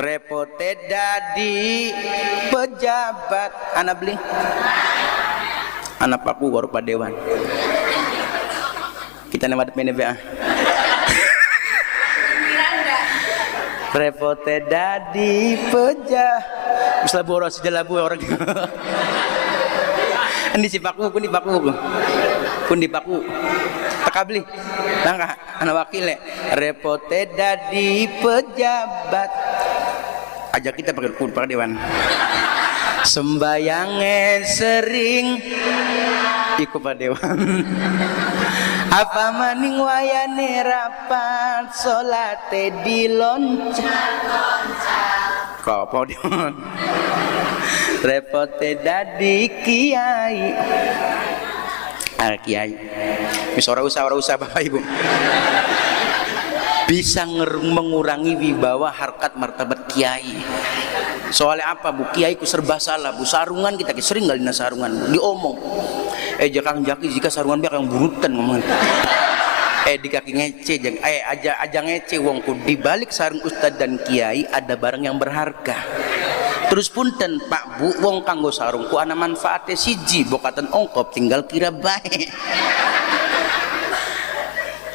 repote dadi pejabat. Ana beli anak paku baru padewan kita nama PNBA repote dadi peja bisa boros aja labu orang ini si paku pun di paku tak beli langkah anak wakile repote dadi pejabat aja kita pakai dewan, sembayange sering iku padewan, apa maning wayane rapat salate diloncat kok podion, repote dadi kiai. Kiai wis ora usah Bapak Ibu, bisa mengurangi wibawa harkat martabat kiai. Soalnya apa Bu, kiai ku serba salah Bu, sarungan kita sering kali sarungan diomong jakang jaki jika sarungan biak yang burutan ngomong di kaki ngece aja ngece wongku, di balik sarung ustad dan kiai ada barang yang berharga. Terus punten Pak Bu, wong kanggo sarungku ana manfaatnya siji, bokatan ongkop tinggal kira baik.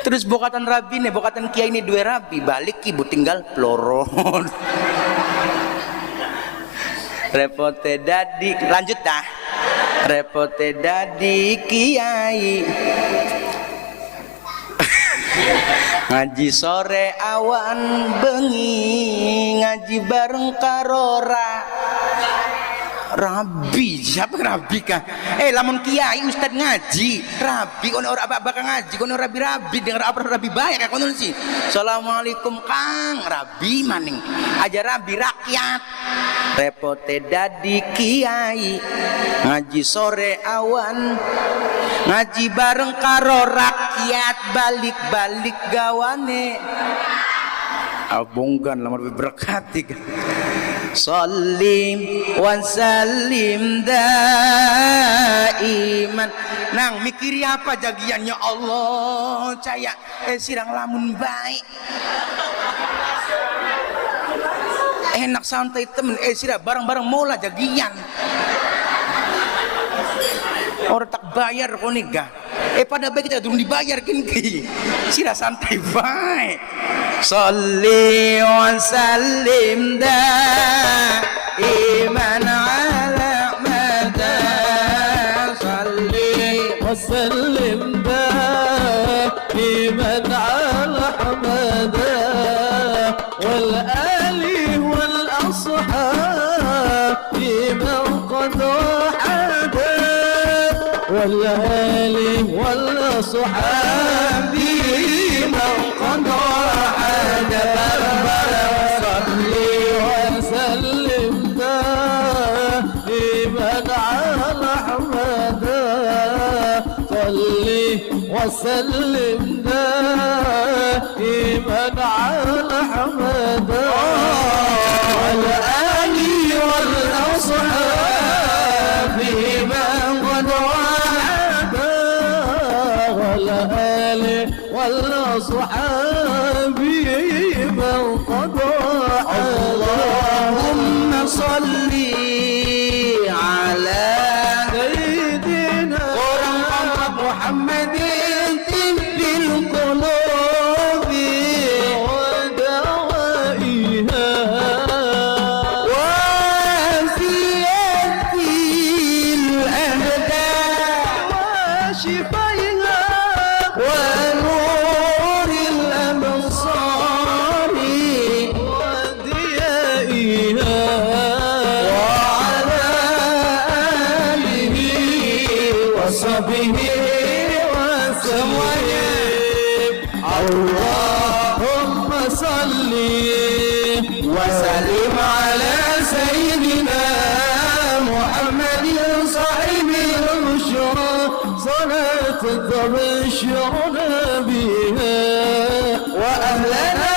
Terus bokatan rabi nih, bokatan kiai ini dua rabi, balik ibu tinggal peloron. Repote dadi, lanjut dah. Repote dadi kiai. Ngaji sore awan bengi, ngaji bareng karora. Rabi, siapa rabi kah? Lamun kiai ustad ngaji, rabi kono ora bakal ngaji, kono rabi dengar apa rabi baik kono sih. Assalamualaikum Kang, rabi maning. Aja rabi rakyat. Repote dadi kiai, ngaji sore awan, ngaji bareng karo rakyat, balik-balik gawane. Abungkan lamar berkati kan. Salim wa salim daiman. Nang mikiri apa jagiannya Allah caya sirang lamun baik. Enak santai temen sirah bareng-bareng mola jagian. Orang tak bayar kok nikah. Pada baik kita belum dibayar kinki. Sirah santai baik. Salli wa sallim daiman ala mada. Salli wa sallim daiman ala hamada. Wal ali wal ashabi man qad wahada. Wal ali wal ashabi man qad wahada. صلي وسلم دائما على حمد والآل والأصحاب من قد وعد والآل والأصحاب من قد وعد اللهم صل على سيدنا محمد طب القلوب ودوائها وعافية الأبدان وشفائها ونور الأبصار وديائها وعلى آله وصحبه وسلم اللهم صل وسلم على سيدنا محمد صاحب البشرى صلاة تبشرنا بها وأهلنا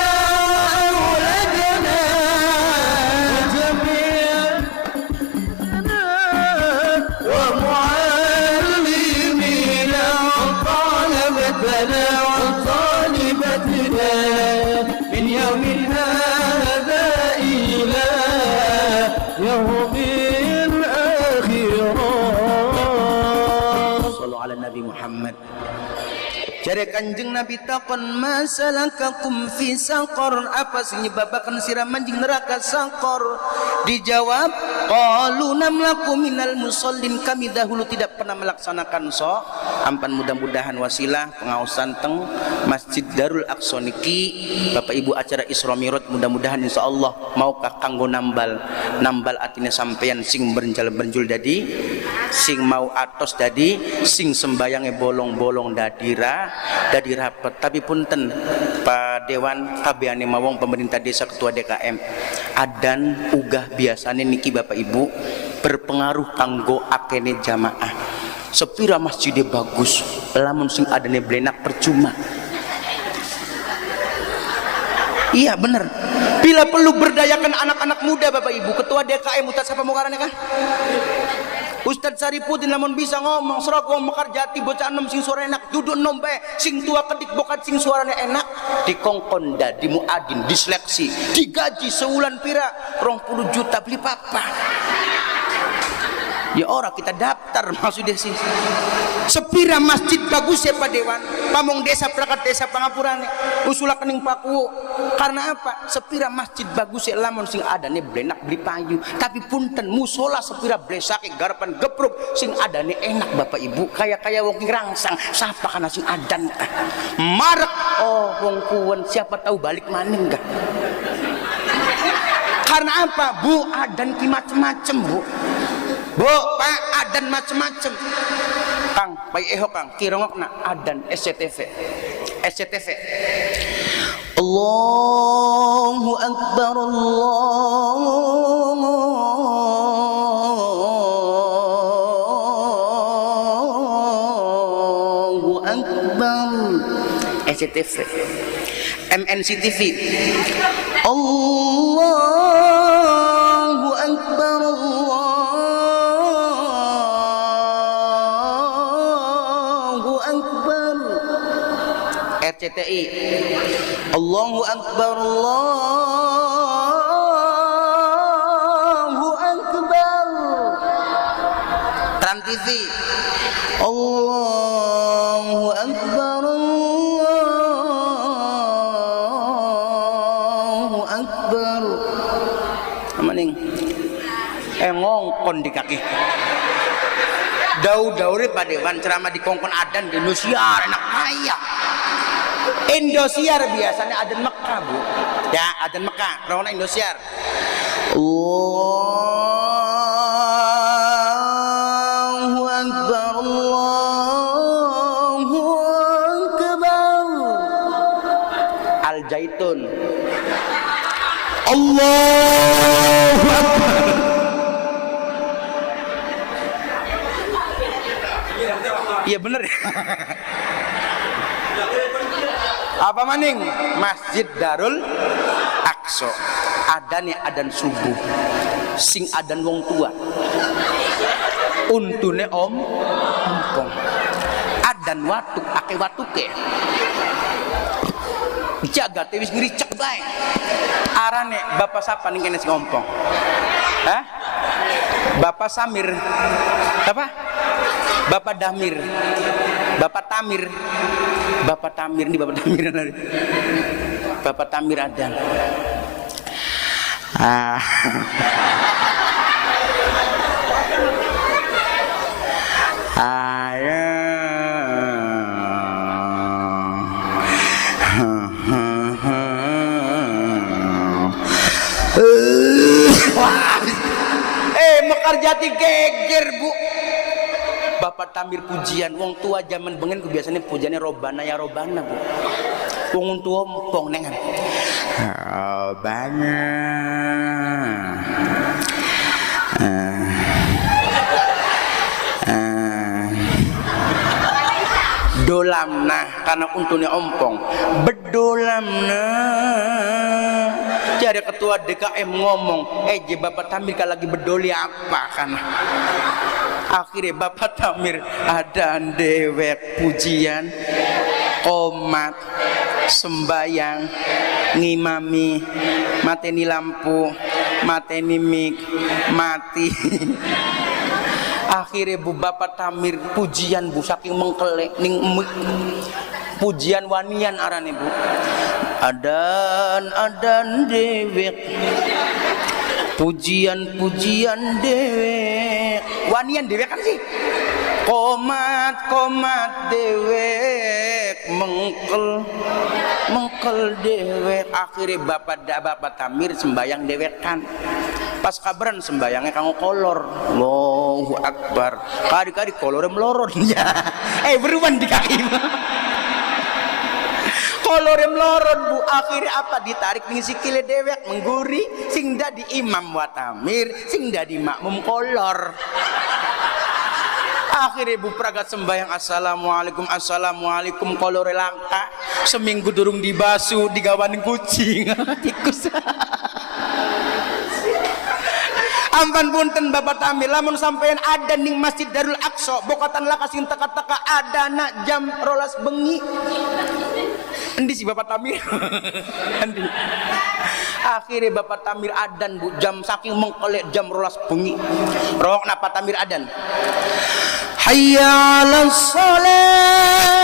وأولادنا جميعنا ومعلمينا وطالبتنا وطالبتنا من يوم هذا إلى يوم الآخرة Sallu ala Nabi Muhammad. Jare Kanjeng Nabi takon masalakakum fi saqar, apa sing nyebabaken sira manjing neraka saqar? Dijawab qalu namlaku minal musallin, kami dahulu tidak pernah melaksanakan ampan mudah-mudahan wasilah pengaosan teng Masjid Darul Aqsa niki Bapak Ibu acara Isra Mi'raj mudah-mudahan insyaallah maukah kanggo nambal atine sampeyan sing berenjal-berenjul dadi sing mau atos dadi sing sembayange bolong-bolong dadi rapet. Tapi punten Pak Dewan kabehane mawong pemerintah desa ketua DKM adan ugah biasane niki Bapak Ibu berpengaruh kanggo akene jamaah. Sepira masjidnya bagus lamun sing adane blenak percuma. Iya bener. Bila perlu berdayakan anak-anak muda Bapak Ibu, ketua DKM Ustaz siapa mau karane kah? Ustadz Saripudin lamun bisa ngomong seragam mekar jati bocah enom sing suara enak duduk enom bae sing tua kedik bokat sing suaranya enak dikongkon di muadin diseleksi digaji sewulan pira 20 juta beli papa ya orang kita daftar maksudnya sih sepira masjid bagus ya Pak Dewan pamong desa perangkat desa Pangapurane usulah kening paku karena apa sepira masjid bagus ya lamun sing adane blenak beli payu tapi punten musola sepira blesake garapan gepruk sing adane enak Bapak Ibu kaya wong rangsang sapa kana sing adan marek oh wong kuwen siapa tahu balik maning enggak karena apa Bu adan ki macem-macem Bu Pak adan macem-macem Kang baik eho Kang kirongokna adan SCTV Allahu Akbar Allahu Akbar SCTV MNC TV Allahu Akbar Allahu Akbar RCTI Allahu Akbar Allahu Akbar Trans TV Allahu Akbar Allahu Akbar amaning ngongkon di kaki daur-daure Pak Dewan ceramah di kongkon adan di Indosiar enak kaya Indosiar biasanya adan Mekah Bu ya adan Mekah perawana Indosiar Allahu Akbar Allahu Akbar Al Zaitun Allahu Akbar Iya bener. Apa maning? Masjid Darul Aqsa. Adane adan subuh. Sing adan wong tua. Untune ompong. Adan watuk ake watuke. Jaga tewis ngericak bae. Arane bapak sapa ning kene sing ompong? Hah? Bapak Samir. Apa? Bapak Damir. Bapak Tamir. Bapak Tamir nih Bapak Tamir. Bapak Tamir adan. Mekar Jati geger bu. Bapak Tamir pujian wong tua zaman bengen biasanya pujiannya robana ya robana bu. Wong tua empong nengan. Robana. Dolamna karena untune ompong. Bedolamna. Jadi ketua DKM ngomong, Bapak Tamir kalau lagi bedoli apa kan? Akhirnya Bapak Tamir ada dewek pujian, komat, sembayang, ngimami, mateni lampu, mateni mik, mati. Akhirnya bu Bapak Tamir pujian bu saking mengkelek ning pujian wanian arane bu. Adan dewek pujian dewek wanian dewek kan sih komat dewek mengkel dewek. Akhirnya Bapak Tamir sembayang dewek kan pas kabaran sembayangnya kanggo kolor. Allahu Akbar. Kari-kari kolornya meloron ya. Beruan di kaki kolore meloron bu. Akhirnya apa ditarik ning sikile dewek mengguri sing dadi imam wa Tamir sing dadi makmum kolor. Akhirnya bu pragat sembahyang assalamualaikum kolore langka seminggu durung dibasu digawaning kucing tikus. Ampan punten Bapak Tamir lamun sampeyan ada ning Masjid Darul Aqsa bokatan lakas sing teka-teka adana jam 12 bengi. Endi si Bapak Tamir? Endi. Akhirnya Bapak Tamir adan bu jam saking mengkolek jam 12 bengi. Rok napa Tamir adan? Hayya 'alas shalah.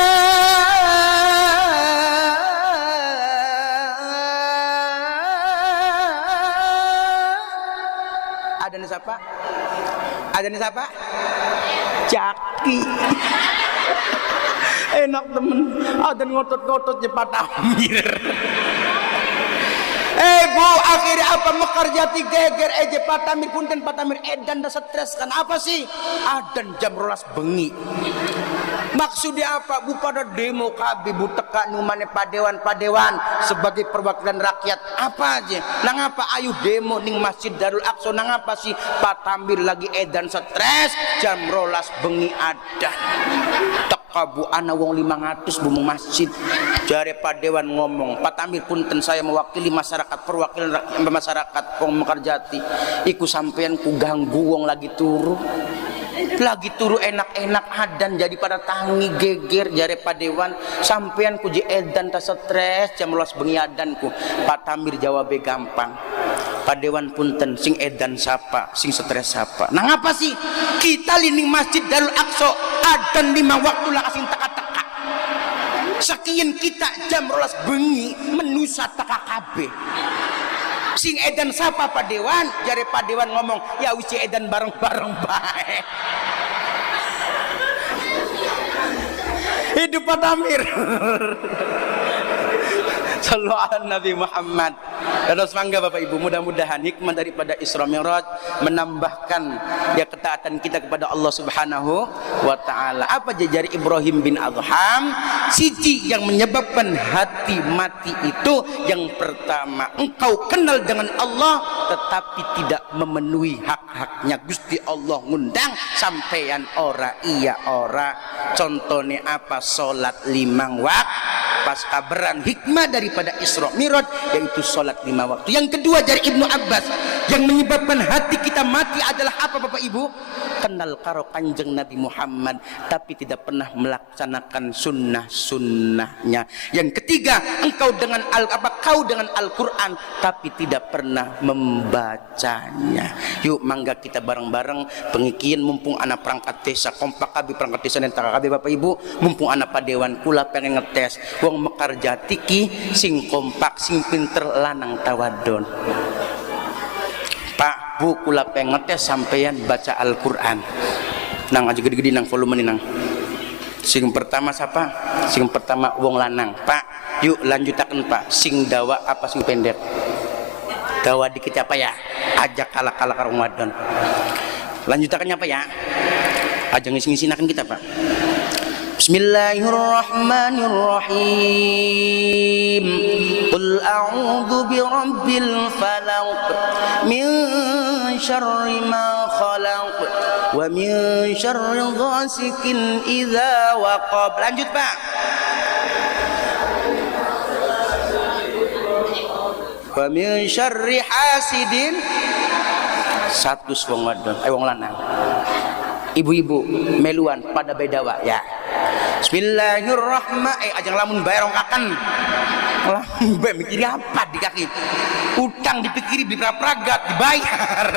Adan siapa? Adan siapa? Caki. Enak temen adan ngotot-ngotot Pak Tamir. Bu akhirnya apa Mekar Jati geger Pak Tamir punten Pak Tamir edan dah stres kan apa sih adan jam 12 bengi. Maksudnya apa bu pada demo KB bu teka numane padewan sebagai perwakilan rakyat apa aja nang apa ayu demo ning Masjid Darul Aqsa nang apa sih Pak Tamir lagi edan stres jam 12 bengi adan teka bu ana wong 500 bu masjid jare padewan ngomong Pak Tamir punten saya mewakili masyarakat perwakilan masyarakat wong Mekar Jati iku sampean ku ganggu wong lagi turu enak-enak adan jadi pada tangi geger jare padewan sampean ku je edan ta stres jam 12 bengi adanku. Pak Tamir jawab gampang padewan punten sing edan sapa sing stres sapa nang apa sih kita lining Masjid Darul Aqsa adan 5 waktu lah sing teka-teka sekian kita jam 12 bengi menusa teka kabeh sing edan sapa padewan jare padewan ngomong ya wis edan bareng-bareng bae. Hidup Pak Tamir. Sallu ala Nabi Muhammad. Terus mangga Bapak Ibu mudah-mudahan hikmah daripada Isra Mi'raj menambahkan ya ketaatan kita kepada Allah Subhanahu wa taala. Apa jejari Ibrahim bin Adham? Siji yang menyebabkan hati mati itu yang pertama engkau kenal dengan Allah tetapi tidak memenuhi hak-haknya Gusti Allah ngundang sampeyan ora iya ora. Contohnya apa? Salat 5 waktu pas kabaran hikmah daripada Isra Mi'raj yaitu salat 5 waktu. Yang kedua dari Ibnu Abbas yang menyebabkan hati kita mati adalah apa Bapak Ibu? Kenal karo Kanjeng Nabi Muhammad tapi tidak pernah melaksanakan sunnah-sunnahnya. Yang ketiga, kau dengan Al-Quran tapi tidak pernah membacanya. Yuk mangga kita bareng-bareng pengikian mumpung anak perangkat desa kompak kabi perangkat desa dan kabi Bapak Ibu, mumpung anak padewan kula pengen ngetes wong mekar jati ki sing kompak sing pinter lanang tawadon. Pak Bu kula pengen ngetes sampeyan baca Al-Quran nang aja gede-gede nang volume nang. Sing pertama siapa? Sing pertama wong lanang. Pak, yuk lanjutakan Pak. Sing dawa apa sing pendek? Dawa dikit apa ya? Ajak kalah-kalah karo wadon. Lanjutakannya apa ya? Aja ngisi-ngisinakan kita Pak. Bismillahirrahmanirrahim. Qul a'udzu birabbil falaq min syarri ma khalaq wa min syarri ghasikin idza waqab. Lanjut Pak. Wa min syarri hasidin. Satu wong wadon, wong lanang. Ibu-ibu meluan pada bedawa ya. Bismillahirrahmanirrahim. Ajang lamun bayar ongkakan. Lah, mbak mikir apa di kaki? Utang dipikiri beli pragat dibayar.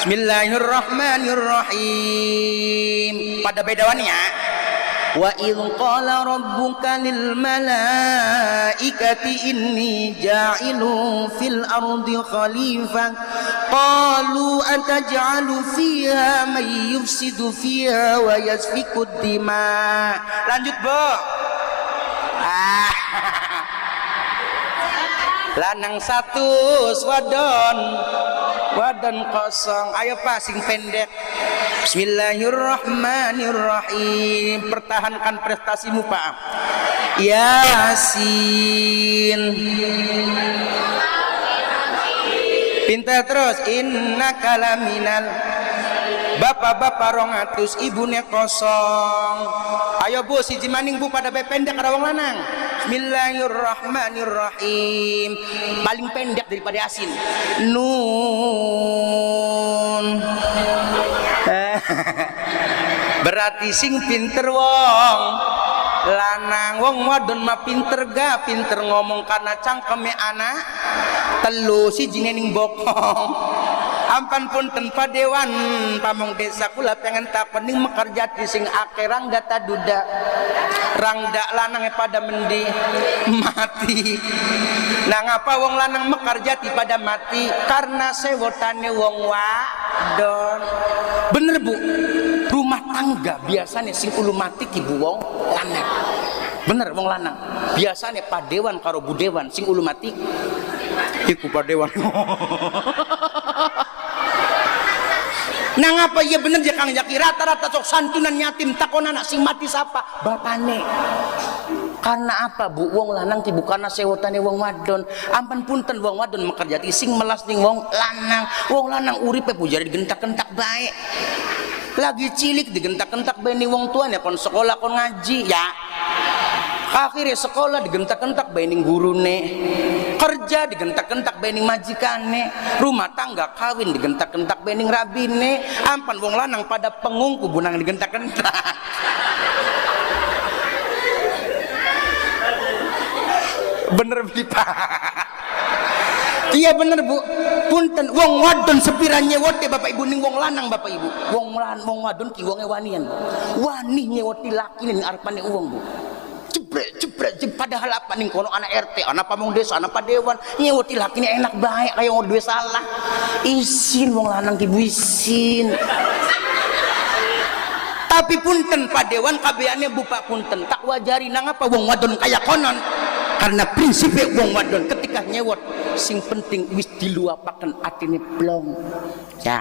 Bismillahirrahmanirrahim. Pada bedawannya wa idh qala rabbuka lil malaikati inni ja'ilun fil ardi khalifah qalu ataj'alu fiha man yufsidu fiha wa yasfiku dima. Lanjut Bu. Lanang 100 wadon kosong. Ayo Pak sing pendek. Bismillahirrahmanirrahim. Pertahankan prestasimu Pak. Yasin. Pintar terus. Innaka laminal. Bapak-bapak 200 ibune kosong. Ayo Bu siji maning Bu pada pendek karo wong lanang. Bismillahirrahmanirrahim. Paling pendek daripada Yasin. Nun. Berarti sing pinter wong lanang, wong wadon mah pinter ga? Pinter ngomong karena cangkeme anak telu siji ning bokong. Ampan punten padewan pamong desa kula pengen takon ning mekar jati sing ake rangga taduda. Rangda lanangnya pada mendi mati. Nah ngapa wong lanang mekar jati pada mati? Karena sewotane wong wadon. Bener Bu, rumah tangga biasanya sing ulu mati ki Bu wong lanang. Bener wong lanang biasanya padewan karo budewan sing ulu mati iku padewan. Nah ngapa iya bener ya Kang Jaki rata-rata sok santunan yatim takon anak sing mati siapa? Bapane. Karena apa Bu? Wong lanang ti bukanna sewotane wong wadon. Ampun punten wong wadon mekerjati sing melas ning wong lanang. Wong lanang uripe pujari digentak-gentak bae. Lagi cilik digentak-gentak bae ning wong tuane kon sekolah kon ngaji ya. Akhirnya sekolah digentak-gentak bae ning gurune. Kerja digentak-gentak bae ning majikane. Rumah tangga kawin digentak-gentak bae ning rabine. Ampan wong lanang pada pengungku bunang digentak-gentak. Bener Pak. Iya bener Bu. Punten wong wadon sepiranya nyewote Bapak Ibu ning wong lanang Bapak Ibu. Wong wadon ki wonge wanian. Wani nyewoti laki ning arepane wong Bu. Jebret padahal apa ning kono anak RT, anak pamong desa, anak padewan nyewoti laki ini enak baik kayak wong duwe salah. Isin wong lanang ki Bu isin. Tapi punten padewan kabeane bupa punten tak wajari nang apa wong wadon kaya konon. Karena prinsipnya wong wadon ketika nyewot sing penting wis diluapaken atine blong. Ya.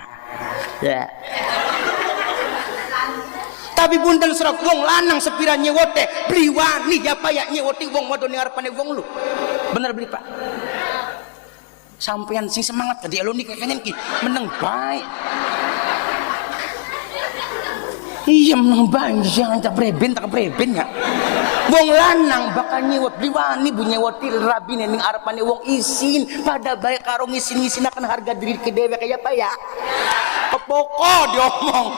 Tapi punten serak wong lanang sepira nyewote beli wani ya payah nyewoti wong wadon yang arepane wong lu. Bener beli Pak. Sampean sing semangat ka dialoni kekenen ki meneng bae. Iya meneng bae jangan tak preben ya. Wong lanang bakal nyewot liwani bu nyewoti rabine ning arepane wong isin pada bae karo ngisin-ngisin akan harga diri ke dewe kaya apa ya. Kepoko diomong.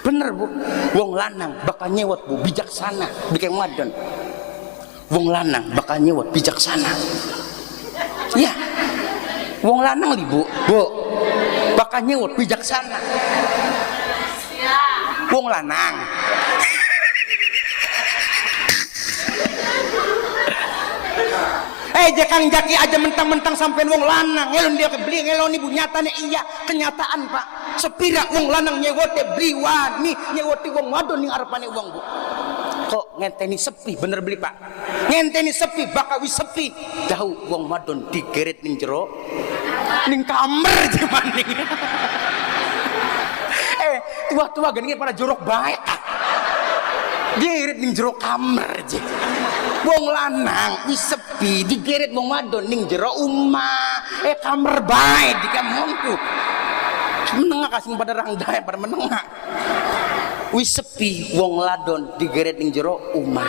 Bener bu, wong lanang bakal nyewot bu bijaksana bikin wadon. Wong lanang bakal nyewot bijaksana. Ya, wong lanang li bu, bakal nyewot bijaksana. Wong lanang. Jangan jaki aja mentang-mentang sampean wong lanang ngelon dia kebeli ngelon ibu nyatanya iya kenyataan pak sepira wong lanang nyewote beli wani nyewoti wong wadon ning arepane wong bu kok ngenteni sepi bener beli pak ngenteni sepi bakawi sepi jauh wong wadon digeret ning jero ning kamar jemaning tua-tua gini pada jorok baik digeret ning jero kamar aja wong lanang wis sepi digeret wong wadon ning jero omah kamar bae di kampungku menengah kasih pada rangdae pada menengah wis sepi wong ladon digeret ning jero omah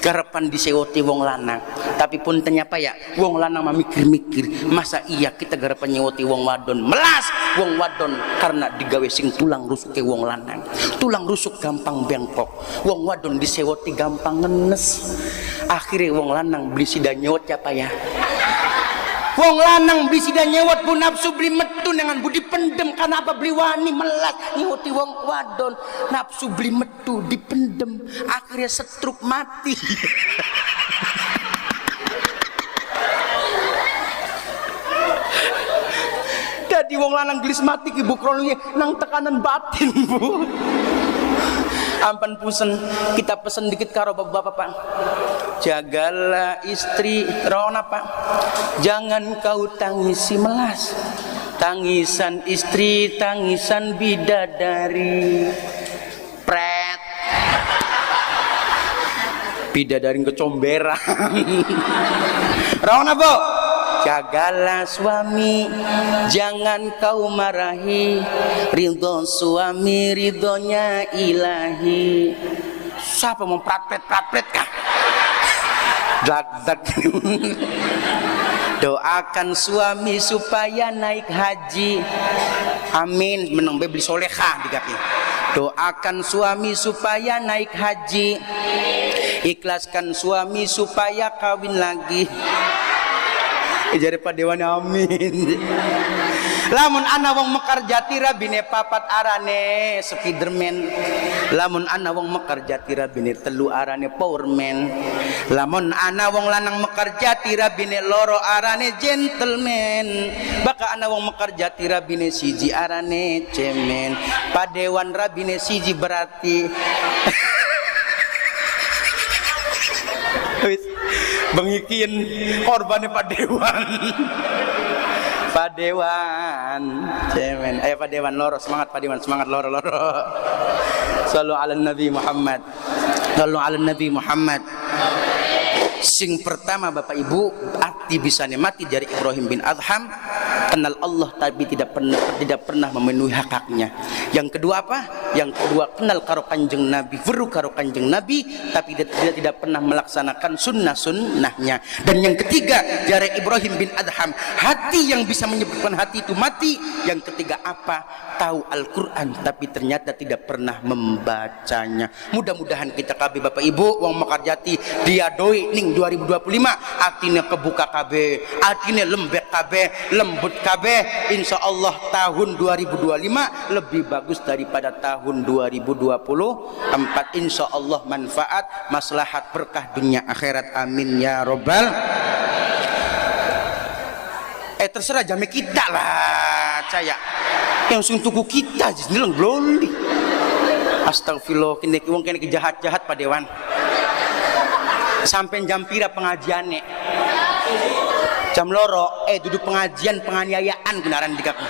garepan disewoti wong lanang tapi pun ternyata ya wong lanang mah mikir-mikir masa iya kita garepan nyewoti wong wadon melas wong wadon karena digawe sing tulang rusuk ke wong lanang tulang rusuk gampang bengkok wong wadon disewoti gampang ngenes akhirnya wong lanang beli sida nyewot apa ya wong lanang beli sida nyewot bu nafsu beli metu dengan budi pendem karena apa beli wani melas nyewoti wong wadon nafsu beli metu dipendem akhirnya setruk mati jadi wong lanang gelis mati ibu kronologi nang tekanan batin bu ampan pusen kita pesen dikit karo bapak pak jagalah istri rona pak jangan kau tangisi melas tangisan istri tangisan bidadari pret bidadari kecomberan rona bu jagalah suami jangan kau marahi ridho suami ridhonya ilahi siapa mau prat-pret kah dak doakan suami supaya naik haji amin menang beli solehah dikaki doakan suami supaya naik haji ikhlaskan suami supaya kawin lagi jadi Pak Dewan amin lamun ana wong mekar jati rabine papat arane Spiderman lamun ana wong mekar jati rabine telu arane Powerman lamun ana wong lanang mekar jati rabine loro arane Gentleman baka ana wong mekar jati rabine siji arane Cemen Pak Dewan rabine siji berarti bengikin korbannya Pak Dewan Pak Dewan cemen ayo Pak Dewan loro semangat Pak Dewan semangat loro sallu ala Nabi Muhammad sallu ala Nabi Muhammad sing pertama Bapak Ibu arti bisa mati dari Ibrahim bin Adham kenal Allah tapi tidak pernah memenuhi hak-haknya. Yang kedua apa? Yang kedua kenal karo kanjeng Nabi, weruh karo kanjeng Nabi tapi dia tidak pernah melaksanakan sunnah-sunnahnya. Dan yang ketiga dari Ibrahim bin Adham, hati yang bisa menyebabkan hati itu mati. Yang ketiga apa? Tahu Al-Quran tapi ternyata tidak pernah membacanya. Mudah-mudahan kita kabeh Bapak Ibu wong Mekarjati dia doi ning 2025 artinya kebuka kabeh, artinya lembek kabeh, lembut kabeh. Insya Allah tahun 2025 lebih bagus daripada tahun 2024. Insya Allah manfaat, maslahat, berkah dunia akhirat. Amin ya robbal. Terserah jame kita lah saya yang suntuku kita jadi lang bloli. Astagfirullah kini wong kene jahat-jahat Pak Dewan sampai jam pira pengajiannya jam loro duduk pengajian penganiayaan kenaran di kaku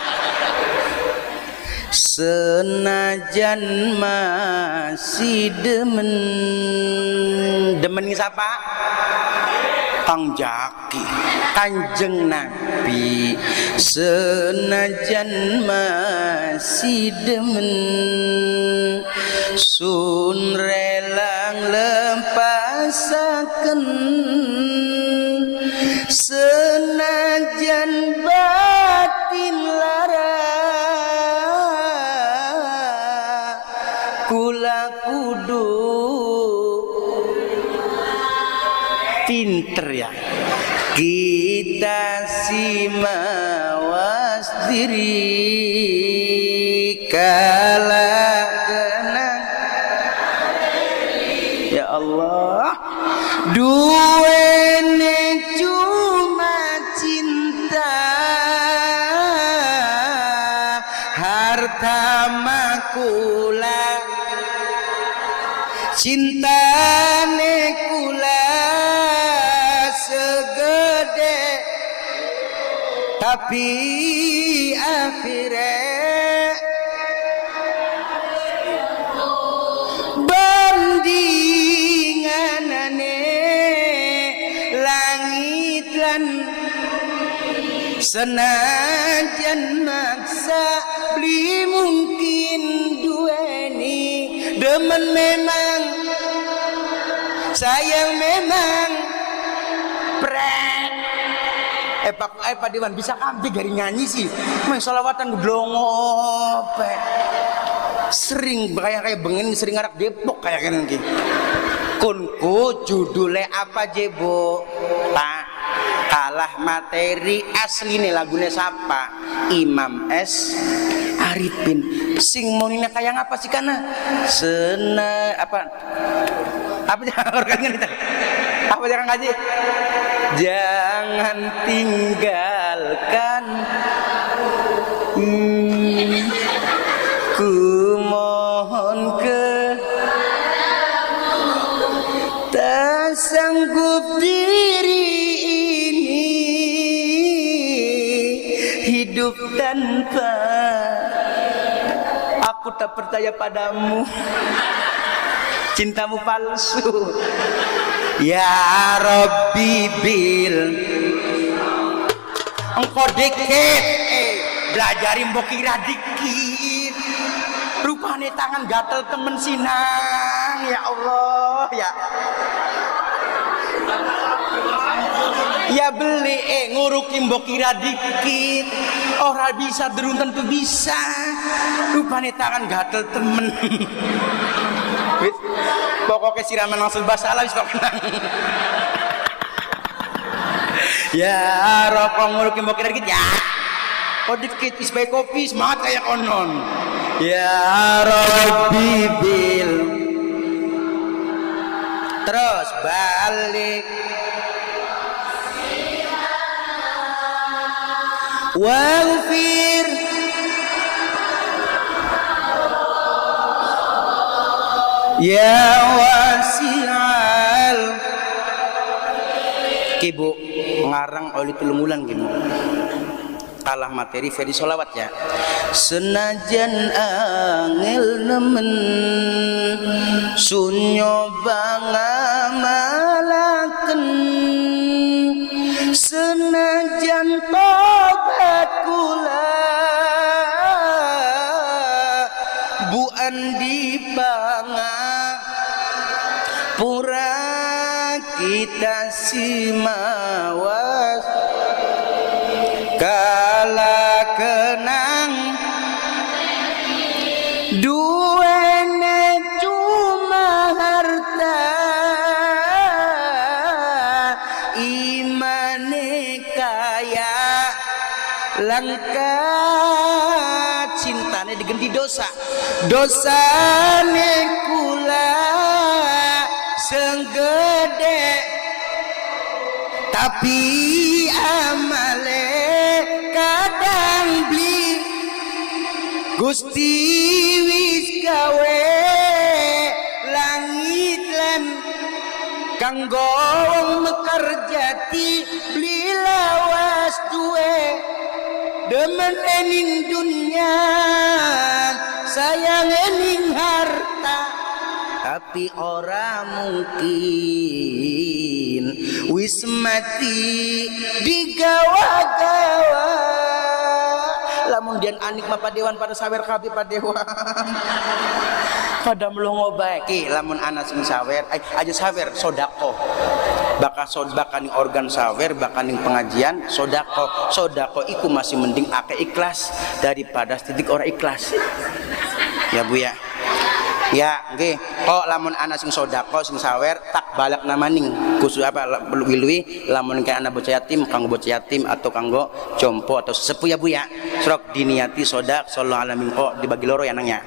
senajan masih demen siapa Kang Jaki Kanjeng Nabi senajan masih demen sun relang lempasaken senajan batin lara kula kudu pinter ya kita simawas diri kala kenang ya Allah duwene cuma cinta harta makula cintane kula segede tapi akhirnya bandinganane langit lan senajan maksa beli mungkin duweni demen memang sayang memang Pak Dewan bisa kambing dari nyanyi sih main solawatan glongo sering kayak bengen sering ngarak Depok kayak gini kunku judulnya apa jebo tak kalah materi asli nih lagunya siapa Imam S Arifin sing monina kayak apa sih karena apa orangnya apa jangan ngaji jangan tinggalkan ku mohon tak sanggup diri ini hidup tanpa aku tak percaya padamu cintamu palsu ya Rabbi bil engkau dikit belajarin mbok kira dikit rupane tangan gatel temen sinang ya Allah ya beli nguruki mbok kira dikit orang bisa derun tentu bisa rupane tangan gatel temen pokoknya siraman langsung basalah wis kok kenang ya rokok ngurukin mbok kira dikit ya kok dikit is baik kopi semangat kayak konon ya Rabbi bil terus balik waghfir ya wasi'al kibu ngarang oli tulungulan gitu kalah materi veri solawat ya senajan angel nemen sunyo bangamalaken senajan tobat kula buan dipangapura kita simawas kala kenang duwene cuma harta imane kaya langka cintane diganti dosa dosane kula senggede tapi amale kadang beli Gusti wis gawe langit lan kanggo mekar jati beli lawas duwe demen ening dunia sayang ening harta tapi ora mungkin wis wismati digawa-gawa lamun dian anik mah padewan pada sawer kabeh padewan pada melongo bae ki lamun ana sing sawer aja sawer sodako bakal ning organ sawer bakal ning pengajian sodako iku masih mending ake ikhlas daripada titik ora ikhlas ya Bu ya. Ya, nggih. Kok lamun ana sing sedekah sing sawer tak balak namaning khusus apa wilwi lamun kan ana bocah yatim kanggo bocah yatim atau kanggo jompo atau sesepuh ya Bu ya. Srok diniati sodak sallallahu alamin kok dibagi loro ya nang ya.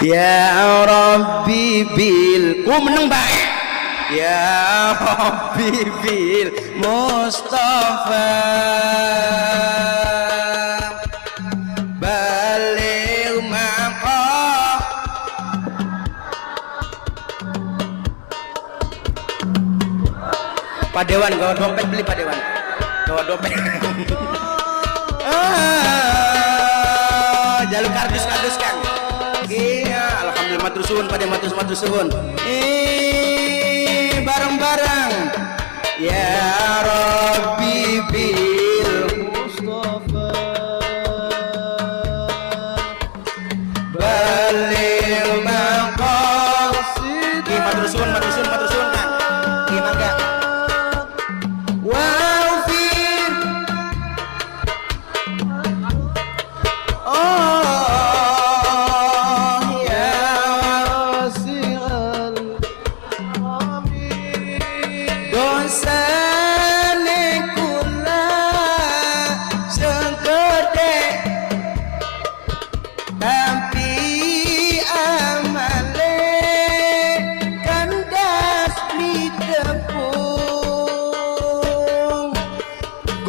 Ya Rabbi bil ku meneng bae. Ya Rabbi bil Mustafa Padewan gawa dompet beli padewan gawa dompet jalur kardus Kang iya alhamdulillah matur suwun pada matur suwun bareng-bareng ya Rabbi bil Mustafa balil maqasid matur suwun Kang gimana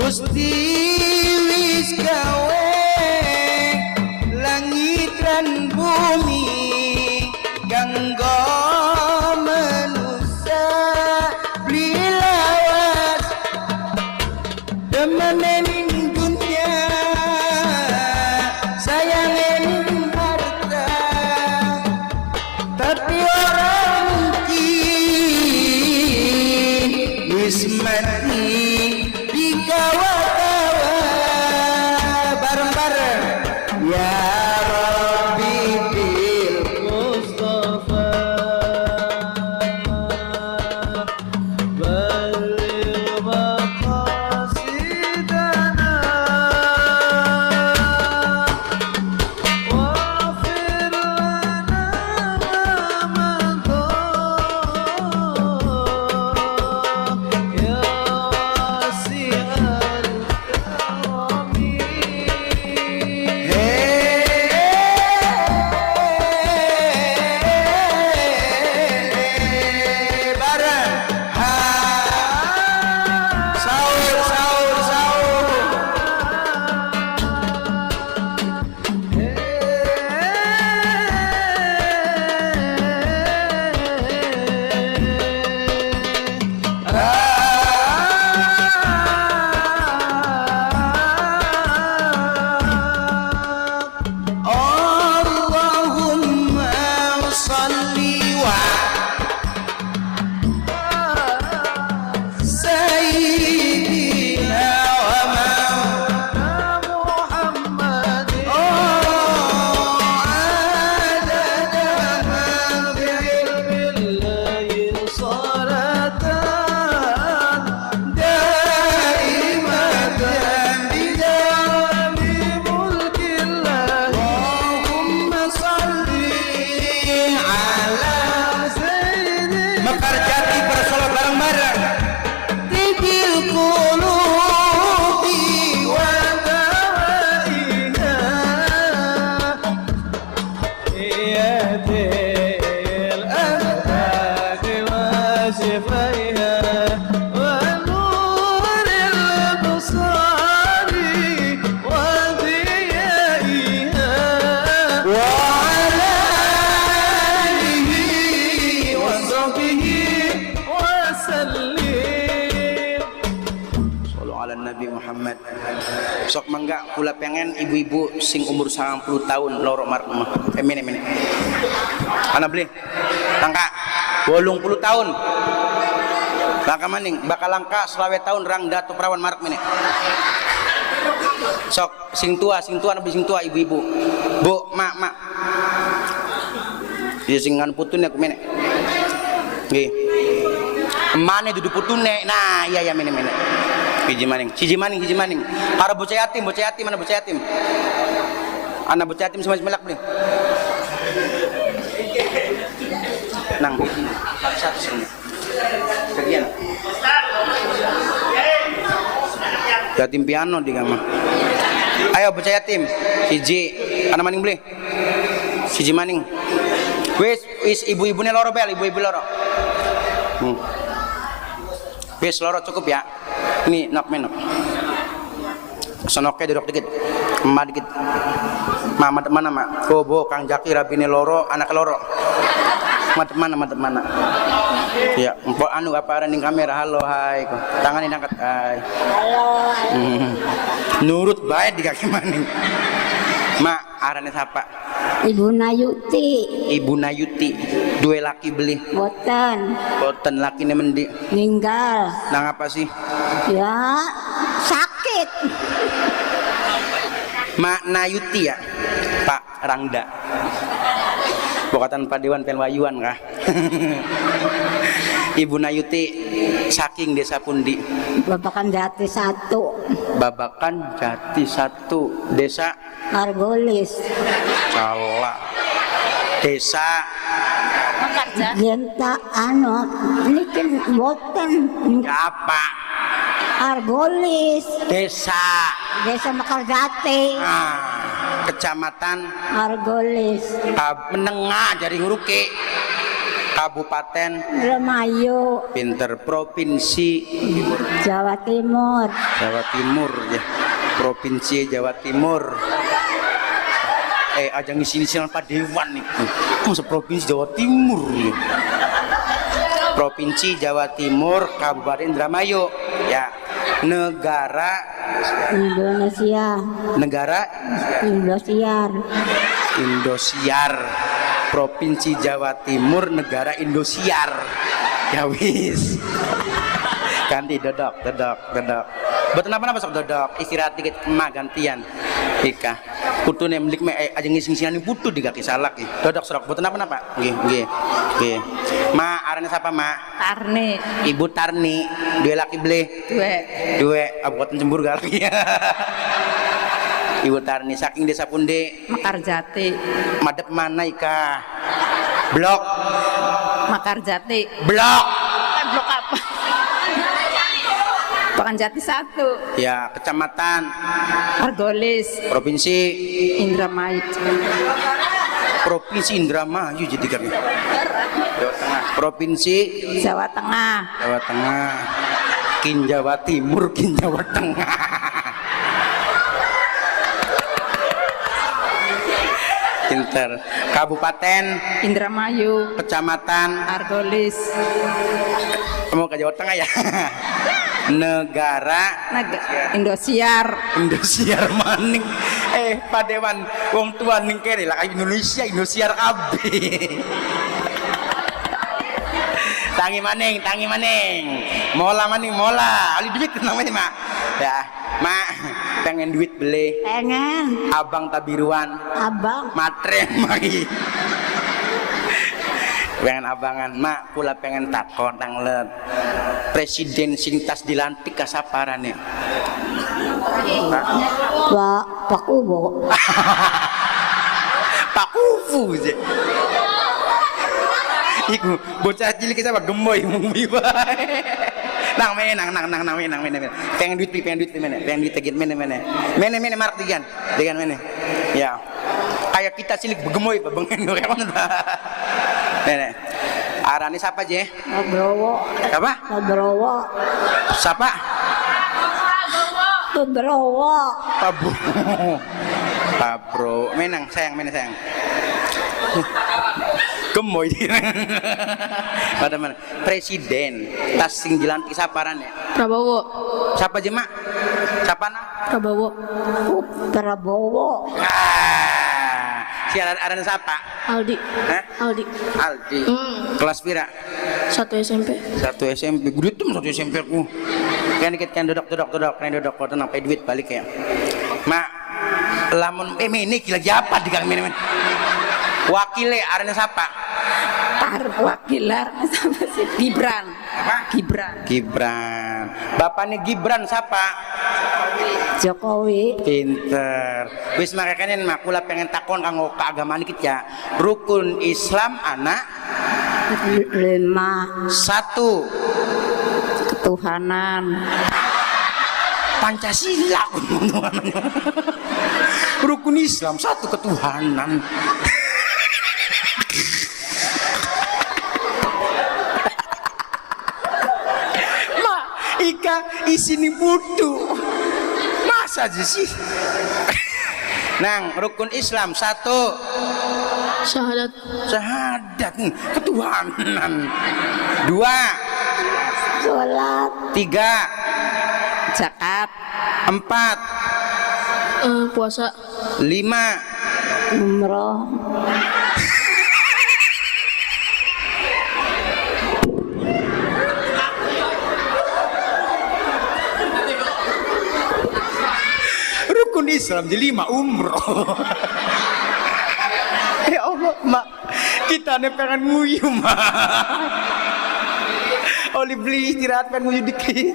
Gusti wis gawe langit lan bumi kanggo manusia lilawas demenin dunia sayangin harta tapi orang wis mati Mekarjati bersolat bareng-bareng Tibil qulubi wa dawaiha Iyatil anfaq wa shifaiha wa nuril busari wa diyaiha wa Nabi Muhammad sok mangga kula pengen ibu-ibu sing umur 90 tahun loro marek mene ana beli tangka 80 tahun Langka maning bakal langka selawe tahun rang datu perawan marak mene. Sok sing tua nabi sing tua ibu-ibu. Bu, mak. Dia singan putune aku mene. Nggih. Mane dudu putune. Nah, iya mene. Hiji maning. Para bocah yatim mana bocah yatim? Anak bocah yatim semua melak beli. Nang satu sini. Sekian. Yatim piano di kamar. Ayo bocah yatim. Siji, anak maning beli. Siji maning. Wis ibu-ibune loro bel, ibu-ibu loro. Wis loro cukup ya. Ini nok menok. Sonoke duduk dikit. Emak dikit. Mama mana mak? Bobo Kang Jaki rabine loro, anak loro. Madep mana? Ya, empok anu apa running kamera. Halo, hai. Tangan ini angkat, hai. Halo. Nurut baik di kaki maning. Mak, arane siapa? Ibu Nayuti. Ibu Nayuti. Dua laki beli. Boten laki mendi. Ninggal. Nang apa sih? Ya, sakit. Mak Nayuti ya, Pak Rangda. Bokatan Pak Dewan Pelwayuan kah? Ibu Nayuti saking desa pundi? Babakan Jati 1. Babakan Jati 1 desa Argolis. salah. Desa Genta ini kan boten apa? Argolis. Desa Mekarjati. Kecamatan Argolis. Menengah dari Nguruke. Kabupaten Remayu. Pinter. Provinsi Jawa Timur. ya. Provinsi Jawa Timur. Aja ngisi-ngisi Pak Dewan itu. Masa provinsi Jawa Timur ya. Provinsi Jawa Timur, Kabupaten Indramayu. Ya. Negara Indosiar. Provinsi Jawa Timur, negara Indosiar. Ya wis. Ganti dodok. Betul apa sok dodok, istirahat dikit emak gantian. Ika. Putune mendik aja ngising-ngisingani putu di kaki salak iki. Dodok sok betul apa? Nggih. Ma arane sapa, Ma? Tarni. Ibu Tarni, dua laki beli. Dua abuatan cembur kali. Ibu Tarni saking desa pundi? Mekarjati. Madep mana Ika? Blok. Mekarjati. Blok. Blok apa? Pekanjati 1. Ya, kecamatan Argolis. Provinsi Indramayu. Provinsi Indramayu jadi kami. Jawa Tengah. Provinsi Jawa Tengah. Kin Jawa Timur, Kin Jawa Tengah. Pinter. Kabupaten Indramayu. Kecamatan Argolis. Mau ke Jawa Tengah ya. Negara Indosiar maning. Pak Dewan wong tua ning kene lah Indonesia Indosiar kabeh. Tangi maning. Mola maning. Ali duit namanya, Mak. Ya, Mak, pengen duit beli. Pengen. Abang tabiruan. Abang. Matre mari. Pengen abangan, Mak, pula pengen takon tanglet. Presiden sing tas dilantik kasaparane. Pak Ubo. Pak Ufu je. Iku bocah cilik sama gemoy mumi bae. Nang. Pengen duit tegit mene mark digan mene. Ya. Kayak kita cilik begemoy bebengen rewan. Mene. Arane siapa je? Nobrowo. Apa? Nobrowo. Siapa? Nobrowo. Pabro. Menang sayang. Gemoy pada mana? Presiden tas sing dilantik saparane? Prabowo. Siapa je, Mak? Siapa nang? Prabowo. Si arane siapa? Aldi. Hah? Aldi. Kelas pira? 1 SMP. 1 SMP. Gede tuh 1 SMP ku. Kan dikit kan dodok kau tenang pay duit balik ya. Mak lamun ini lagi apa di kami men. Wakile arena siapa? Wakilar sama si Gibran. Apa? Gibran. Bapaknya Gibran siapa? Jokowi. Pinter. Wis makanya makula pengen takon kanggo keagamaan dikit ya. Rukun Islam anak 5. 1. Ketuhanan. Pancasila. Rukun Islam 1 ketuhanan. Ika isini butuh masa aja sih. Nang rukun Islam 1 Syahadat. ketuhanan. 2 Sholat. 3 Zakat. 4 Puasa. 5 Umroh. rukun Islam jadi 5 umroh. Ya Allah mak kita nih pengen nguyu mak. Oli beli istirahat pengen nguyu dikit.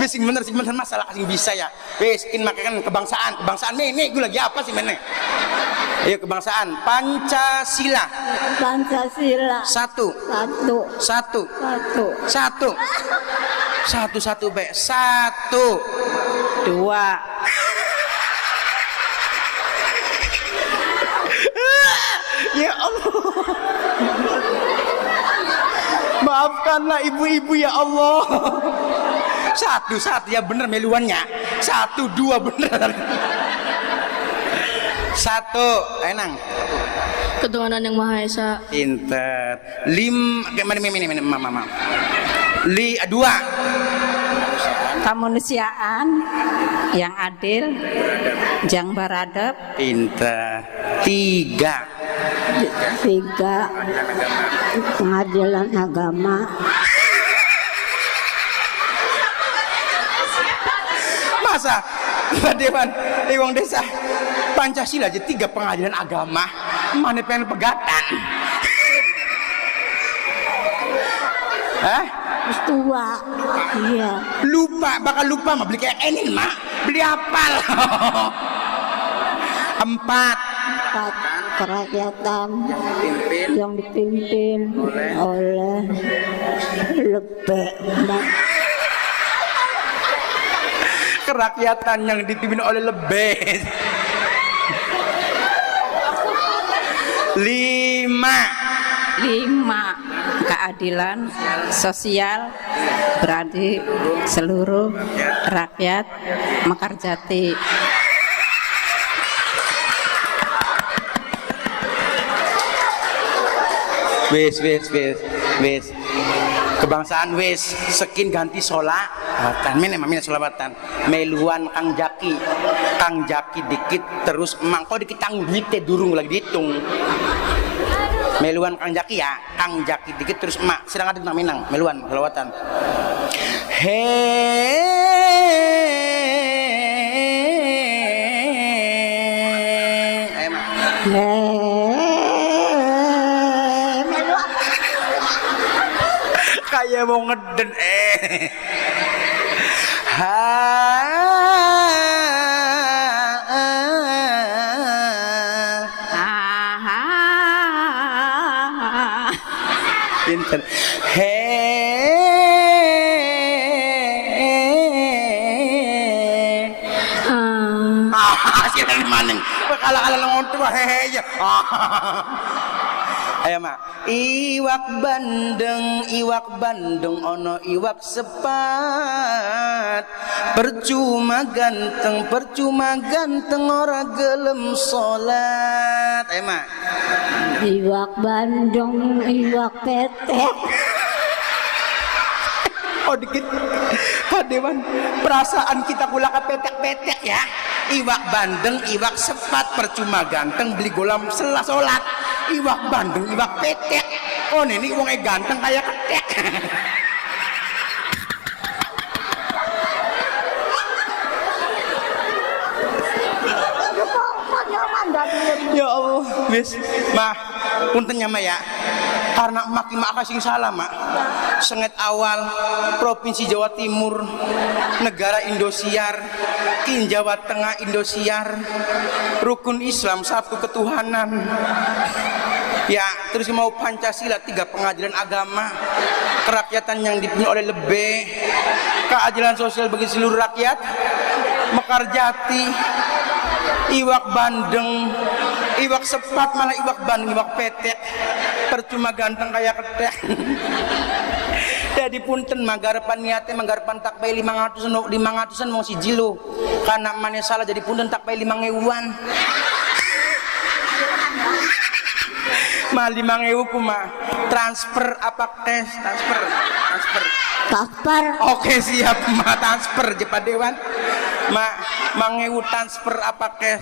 Wes sing bener masalah sing bisa ya. Wes in makan kebangsaan nih gue lagi apa sih men? Ayo kebangsaan Pancasila. 1 1. 2. Ya Allah. Maafkanlah ibu-ibu ya Allah. 1 ya bener meluannya. 1 2 bener. 1 enang. Ketuhanan yang Maha Esa. Pinter. 5 mama. 2 Kemanusiaan yang adil, yang beradab. Pinter. 3 Pengadilan agama. Masa Dewan Dewan Desa Pancasila aja 3 pengadilan agama. Mana pengen pegatan? Hah? Terus tua. Iya. Bakal lupa mah beli kayak ini mak. Beli apal. 4 Kerakyatan yang dipimpin oleh lebek. Kerakyatan yang dipimpin oleh lebih. 5. Keadilan sosial berarti seluruh rakyat Mekarjati. Wes kebangsaan wes sekin ganti sholawatan mana sholawatan meluan Kang Jaki dikit terus emang kok dikit tanggung duitnya durung lagi dihitung meluan Kang Jaki dikit terus emak sedang ada tentang minang meluan sholawatan kayak mau ngeden pinter siapa maning kalau ngontu hehe ya ayo mak iwak bandeng ono iwak sepat percuma ganteng ora gelem salat ayo mak Iwak bandeng, iwak petek. Oh dikit Pak Dewan perasaan kita kula ke petek-petek ya iwak bandeng iwak sepat percuma ganteng beli golam selah sholat iwak bandeng iwak petek Oh ini wongnya ganteng kayak ketek. Ya Allah, wis, mah, puntennya mah ya. Karena makin mak kasih salam mak. Senget awal Provinsi Jawa Timur, negara Indosiar, Kin Jawa Tengah Indosiar, rukun Islam satu ketuhanan. Ya, terus mau Pancasila, 3 pengadilan agama, kerakyatan yang dipunyai oleh Lebeh, keadilan sosial bagi seluruh rakyat, Mekarjati, iwak bandeng, iwak sepat malah iwak bandeng, iwak petek, percuma ganteng kayak ketek. Jadi punten manggarepan niate manggarepan tak bay 500an mau si jilu karena mana salah jadi punten tak bay 5.000-an. Mah 5.000 ku mah transfer apa cash? Transfer. Oke siap mah transfer je Padewan. Mak mangewu transfer apa cash?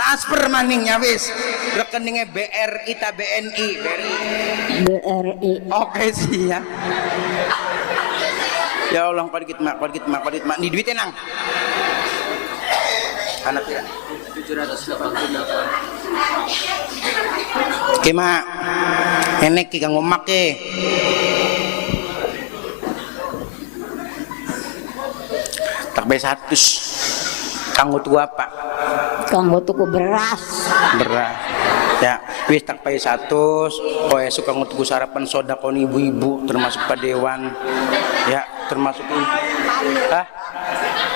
Transfer maningnya wis. Rekeningnya BRI ta BNI? BRI. Oke siap. Ya Allah kodit mak. Ni duitnya nang. Anak ya. 788. Oke mak. Enek ki kanggo mak ke. Tak bay 100 kanggo tuku apa? Kanggo tuku beras. Ya wis tak bay 100 oh esuk kanggo tuku sarapan sodakon ibu-ibu termasuk Padewan ya termasuk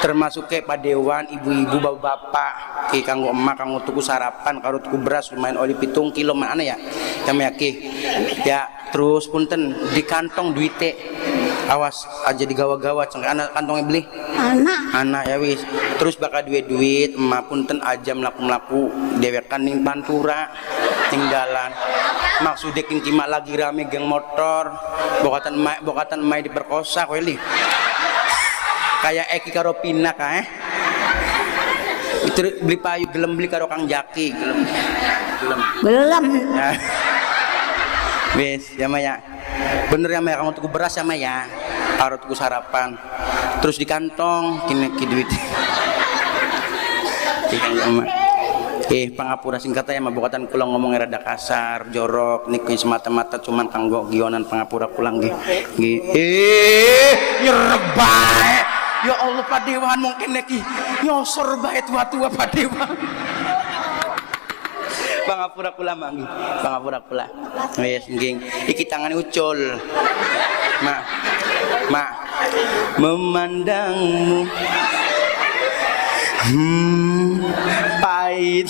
termasuk ke Padewan ibu-ibu bapak-bapak ki kanggo emak kanggo tuku sarapan karo tuku beras lumayan oli 7 kilo mana ya yang ki ya terus punten di kantong duite awas aja digawa-gawa ceng anak kantongnya beli anak ya wis terus bakal duit emak punten aja melaku dewekan ning pantura tinggalan maksudnya kima lagi rame geng motor bokatan emak diperkosa kowe li kayak Eki karo Pinak itu beli payu gelem beli karo Kang Jaki gelem ya. Wis ya Maya bener ya Maya kamu tuku beras ya Maya karo tuku sarapan terus di kantong kini duit pangapura singkat ya mah bokatan kulang ngomongnya rada kasar jorok niku semata-mata cuman kanggo gionan pangapura kulang nggih nyerep bae ya Allah Padewan mungkin lagi nyosor bae tua-tua Padewan pangapura kula manggi pangapura kula wis nggih iki tangane ucul mak memandangmu pahit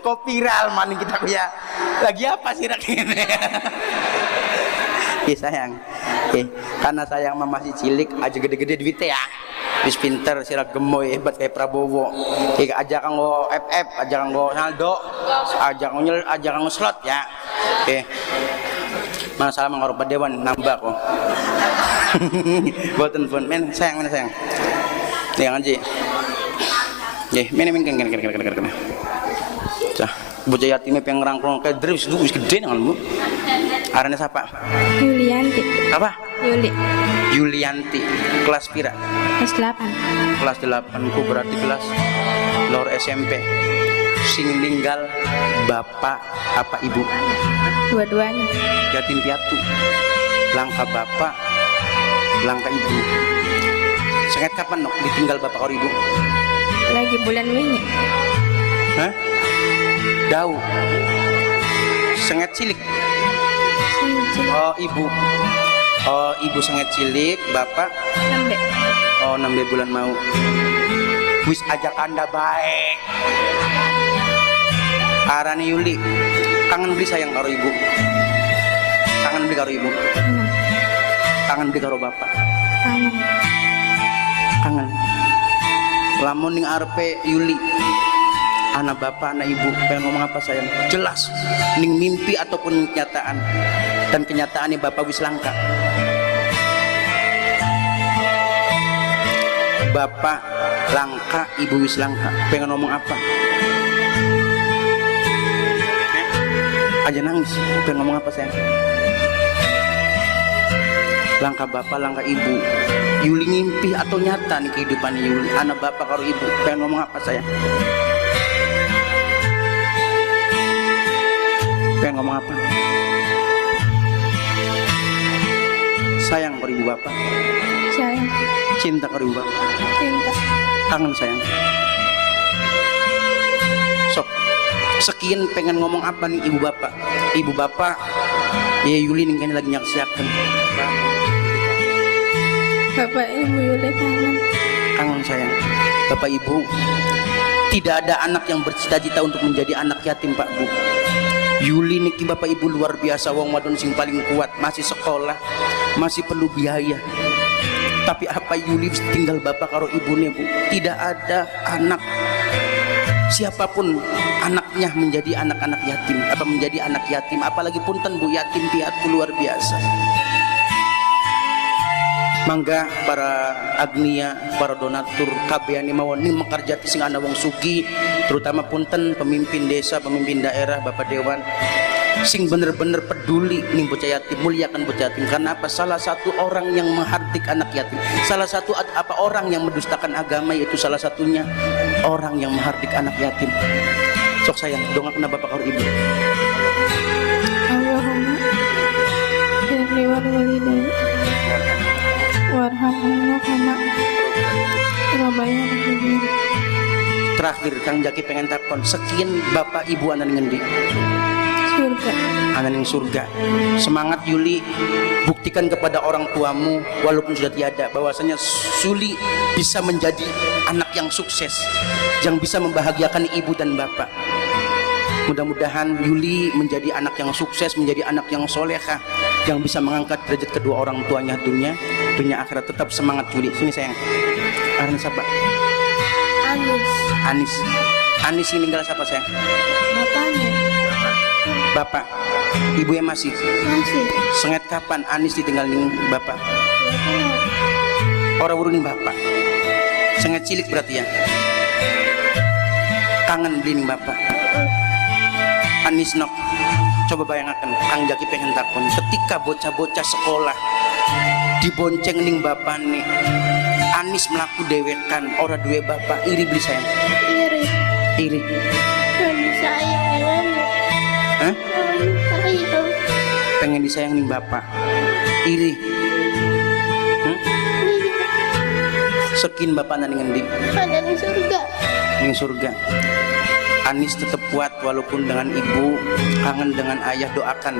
kok viral maning kita ya lagi apa sih ini sayang karena sayang mah masih cilik aja gede-gede duitnya ya wis pinter sira gemoy hebat kayak Prabowo aja kanggo FF aja kanggo saldo aja kanggo slot ya masalah mangaro Padewan nambah kok boten pun men sayang jangan Ji men kena cah bocah yatim yang ngerangkong kayak terus wis gede nanganmu arane siapa? Yulianti. Apa? Yulianti kelas pira? Kelas 8 ku berarti kelas lor SMP sing ninggal bapak apa ibu? Dua-duanya yatim piatu langka bapak langka ibu sengat kapan nok ditinggal bapak karo ibu? lagi bulan wingi Dau sengat cilik ibu sengat cilik bapak nembe bulan mau wis ajak anda baik arane Yuli kangen beli sayang karo ibu kangen beli karo bapak kangen lamun ning arepe Yuli anak bapak, anak ibu pengen ngomong apa sayang jelas ning mimpi ataupun kenyataan dan kenyataannya bapak wis langka bapak langka ibu wis langka pengen ngomong apa Aja nangis. Pengen ngomong apa sayang? Langkah bapak, langkah ibu. Yuli ngimpi atau nyata nih kehidupan Yuli? Anak bapak karo ibu. Pengen ngomong apa sayang? Pengen ngomong apa? Sayang karo ibu bapak. Sayang. Cinta karo ibu bapak. Cinta. Kangen sayang. Sok. Sekian pengen ngomong apa nih ibu bapak? Ibu bapak, ya Yuli nih lagi nyaksiakan. Bapak Ibu Yuli kangen. Kangen sayang. Bapak ibu, tidak ada anak yang bercita-cita untuk menjadi anak yatim Pak Bu. Yuli niki bapak ibu luar biasa, wong wadon sing paling kuat, masih sekolah, masih perlu biaya. Tapi apa Yuli tinggal bapak karo ibunya Bu? Tidak ada anak siapapun anaknya menjadi anak-anak yatim, apa menjadi anak yatim, apalagi punten Bu, yatim piatu luar biasa. Mangga para agnia, para donatur kabehane mawon ning mekarjati sing ana wong sugih, terutama punten pemimpin desa, pemimpin daerah, Bapak Dewan sing bener-bener peduli ning bocah yatim, muliakan bocah yatim. Karena apa? Salah satu orang yang menghardik anak yatim, salah satu apa orang yang mendustakan agama, yaitu salah satunya orang yang menghardik anak yatim. Sok sayang dongakeun bapak karo ibu. Allahumma firli wal walidayya warhamhuma kama rabbayani. Terakhir Kang Jaki pengen takon, sekian bapak ibu anak ngendi? Surga. Anak yang surga. Semangat Yuli, buktikan kepada orang tuamu walaupun sudah tiada bahwasanya Yuli bisa menjadi anak yang sukses, yang bisa membahagiakan ibu dan bapak. Mudah-mudahan Yuli menjadi anak yang sukses, menjadi anak yang solehah, yang bisa mengangkat derajat kedua orang tuanya dunia akhirat. Tetap semangat Yuli. Sini sayang. Arna siapa? Anis. Anis ini tinggal siapa sayang? Bapaknya. Bapak. Ibu yang masih. Sengat kapan Anis ditinggal ning bapak? Orang urun ning bapak. Sengat cilik berarti ya. Kangen beli ning bapak. Anis nok, coba bayangkan Kang Jaki pengen takon, ketika bocah-bocah sekolah dibonceng ning bapak nih, Anis melaku dewekan ora duwe bapak, iri beli sayang? Iri. Hah? Pengen disayang ning bapak, iri. Sekin bapak nang ngendi? Ada di surga. Ning surga. Anis tetap kuat walaupun dengan ibu, kangen dengan ayah. Doakan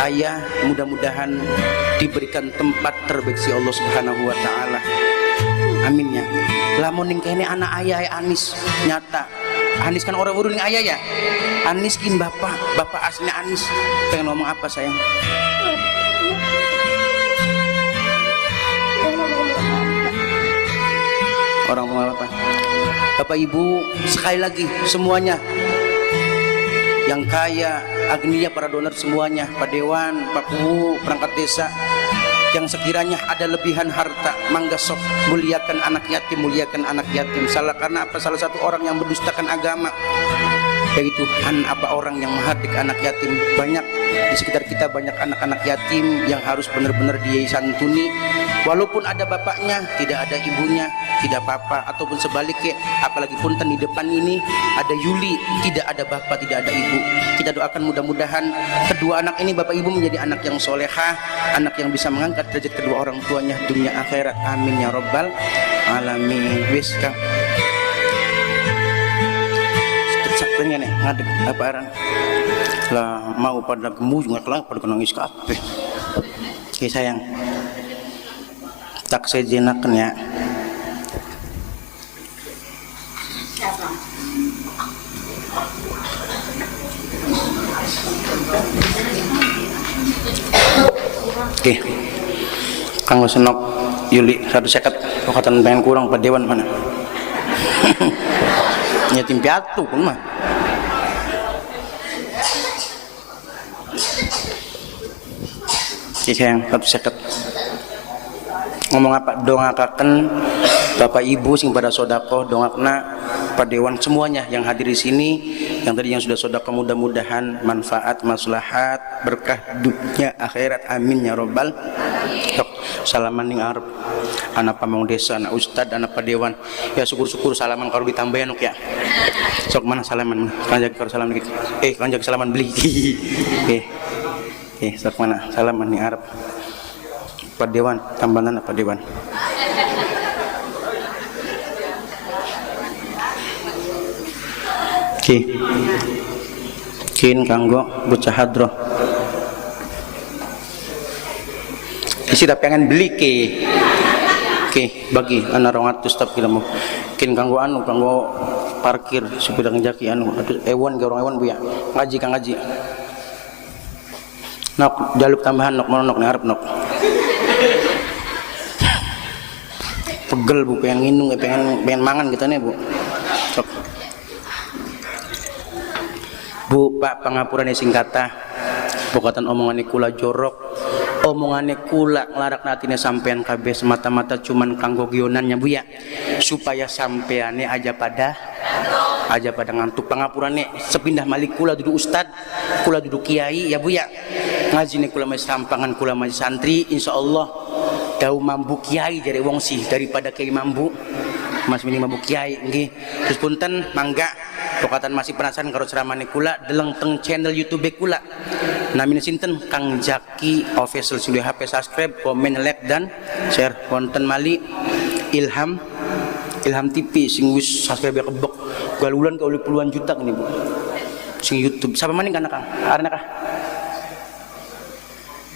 ayah mudah-mudahan diberikan tempat terbaik si Allah Subhanahu wa taala. Amin ya. Lamun ning kene anak ayah Anis nyata. Anis kan orang urun ning ayah ya. Anis kin bapak aslinya Anis. Pengen ngomong apa sayang? Orang tua bapak. Bapak ibu sekali lagi semuanya yang kaya, agnia, para donor semuanya, Pak Dewan, Pak Kuhu, perangkat desa yang sekiranya ada lebihan harta, mangga sok muliakan anak yatim, muliakan anak yatim. Karena apa? Salah satu orang yang mendustakan agama, yaitu apa orang yang menghardik anak yatim. Banyak di sekitar kita, banyak anak-anak yatim yang harus benar-benar disantuni. Walaupun ada bapaknya, tidak ada ibunya, tidak apa-apa. Ataupun sebaliknya, apalagi punten di depan ini ada Yuli, tidak ada bapak, tidak ada ibu. Kita doakan mudah-mudahan kedua anak ini bapak ibu menjadi anak yang solehah, anak yang bisa mengangkat derajat kedua orang tuanya dunia akhirat. Amin ya robbal alamin. Wis Kang. Sakitnya nih ngadeg apa aran lah mau pada gemu juga kelang pada nangis kabeh. Oke sayang, tak sejenakan ya. Oke, Kang Senok Yuli 150 pakatan pengen kurang Pak Dewan mana? Yatim piatu pun mah. Oke sayang 150. Ngomong apa? Dongakaken Bapak Ibu sing pada sodako, dongakna Pak Dewan semuanya yang hadir di sini yang tadi yang sudah sedekah mudah-mudahan manfaat maslahat berkah dunia akhirat amin ya robbal. Sok salaman ning arep anak pamong desa anak ustad anak padewan ya syukur-syukur salaman karo ditambahin nuk ya. Sok mana salaman kanjak karo salam dikit kanjak salaman beli. Sok mana salaman ning arep padewan tambahan apa dewan. Kin kanggo bocah hadroh isi tapi pengen beli bagi anak 200 tapi kamu kin kanggo kanggo parkir supaya ngejaki ewan ke orang ewan bu ya ngaji nok jaluk tambahan nok ngarep nok pegel bu pengen nginung pengen mangan gitu nih bu. Sok Bu Pak pangapuran singkata bokatan omongannya kula jorok omongannya kula ngelarak natine sampean kabeh semata-mata cuman kanggo gionannya bu ya supaya sampeannya aja pada ngantuk pangapurannya sepindah malik kula duduk ustad kula duduk kiai ya bu ya ngaji kula masih sampangan kula masih santri insyaallah dau mambu kiai dari wong sih daripada kiai mambu mas mini mambu kiai nggih terus punten mangga bokatan masih penasaran karo ceramane kula deleng teng channel YouTube kula namanya sinten Kang Jaki official sudah HP subscribe komen like dan share konten mali Ilham TV sing wis subscribe kebek galulan ka puluhan juta nih bu sing YouTube siapa maning kana Kang arena kah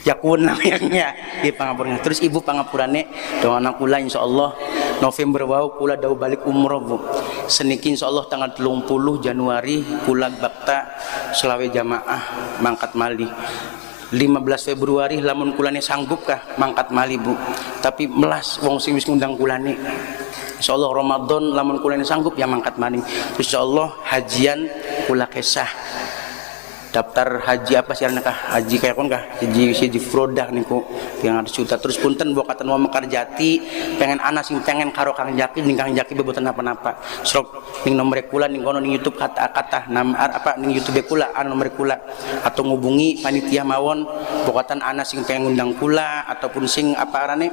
Yakun namanya di pangapurnya terus ibu pangapurane doa anak kula insyaallah November wau kula dau balik umroh bu seniki insyaallah tanggal 30 Januari kula bakta selawe jamaah mangkat mali 15 Februari lamun kulane sanggup kah mangkat mali bu tapi melas wong sing wis ngundang kulane insyaallah Ramadan lamun kulane sanggup ya mangkat mali insyaallah hajian kula kesah daftar haji apa sih kah haji kayak kon kah haji produk niku yang 100 juta terus punten bokatan mau Mekarjati pengen anak sing pengen karo Kang Jaki ning Kang Jaki beboten napa-napa srok ning nomor kula ning kono ning YouTube kata-kata ning YouTube kula nomor kula atau ngubungi panitia mawon bokatan anak sing pengen ngundang kula ataupun sing apa arane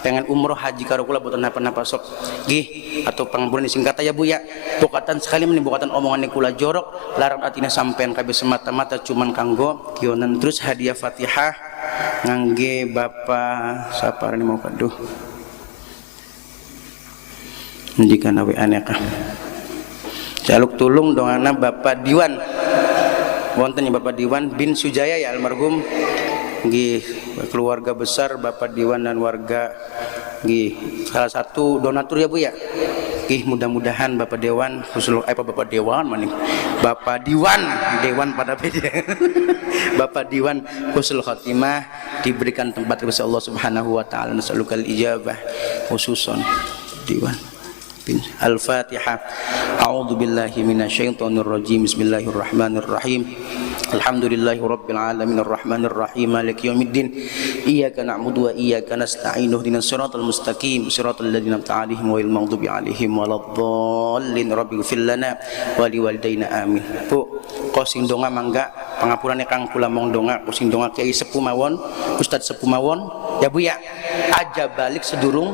pengen umroh haji karo kula boten napa-napa sok nggih atau pangampun singkat ya bu ya bokatan sekali meni bokatan omongan kula jorok larang atina sampean kabeh semata-mata cuman kanggo kionan terus hadiah Fatihah ngangge Bapak saparane mau kaduh jika nawe aneka jaluk tulung dongana Bapak Diwan wonten ya Bapak Diwan bin Sujaya ya almarhum nggih keluarga besar Bapak Diwan dan warga nggih salah satu donatur ya bu ya nggih mudah-mudahan Bapak Dewan khusus Bapak Dewan maning Bapak Diwan Dewan pada beda Bapak Diwan husnul khotimah diberikan tempat oleh Allah Subhanahu wa taala nasalukal ijabah khususon Diwan Al-Fatihah. A'udzu billahi minasyaitonir rajim. Bismillahirrahmanirrahim. Alhamdulillahirabbil alamin arrahmanir rahim maliki yaumiddin. Iyyaka na'budu wa iyyaka nasta'in ihdinas siratal mustaqim siratal ladzina an'amta 'alaihim ghairil maghdubi 'alaihim waladdallin. Rabbighfir lana wa liwalidayna amin. Bu, kosing donga mangga pangapurane Kang kula mong donga kosing donga Kiai sepuh mawon, Ustaz sepuh mawon. Ya Bu ya. Aja balik sedurung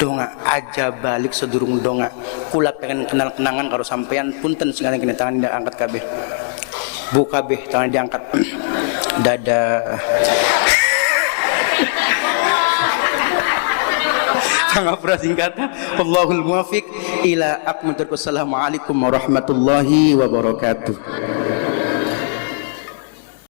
donga aja balik sedurung donga kula pengen kenal kenangan karo sampean punten sing kene tangan diangkat kabeh bu kabeh tangan diangkat dada Tangapura singkata Allahul muwafiq ila aqmatul. Wassalamualaikum warahmatullahi wabarakatuh.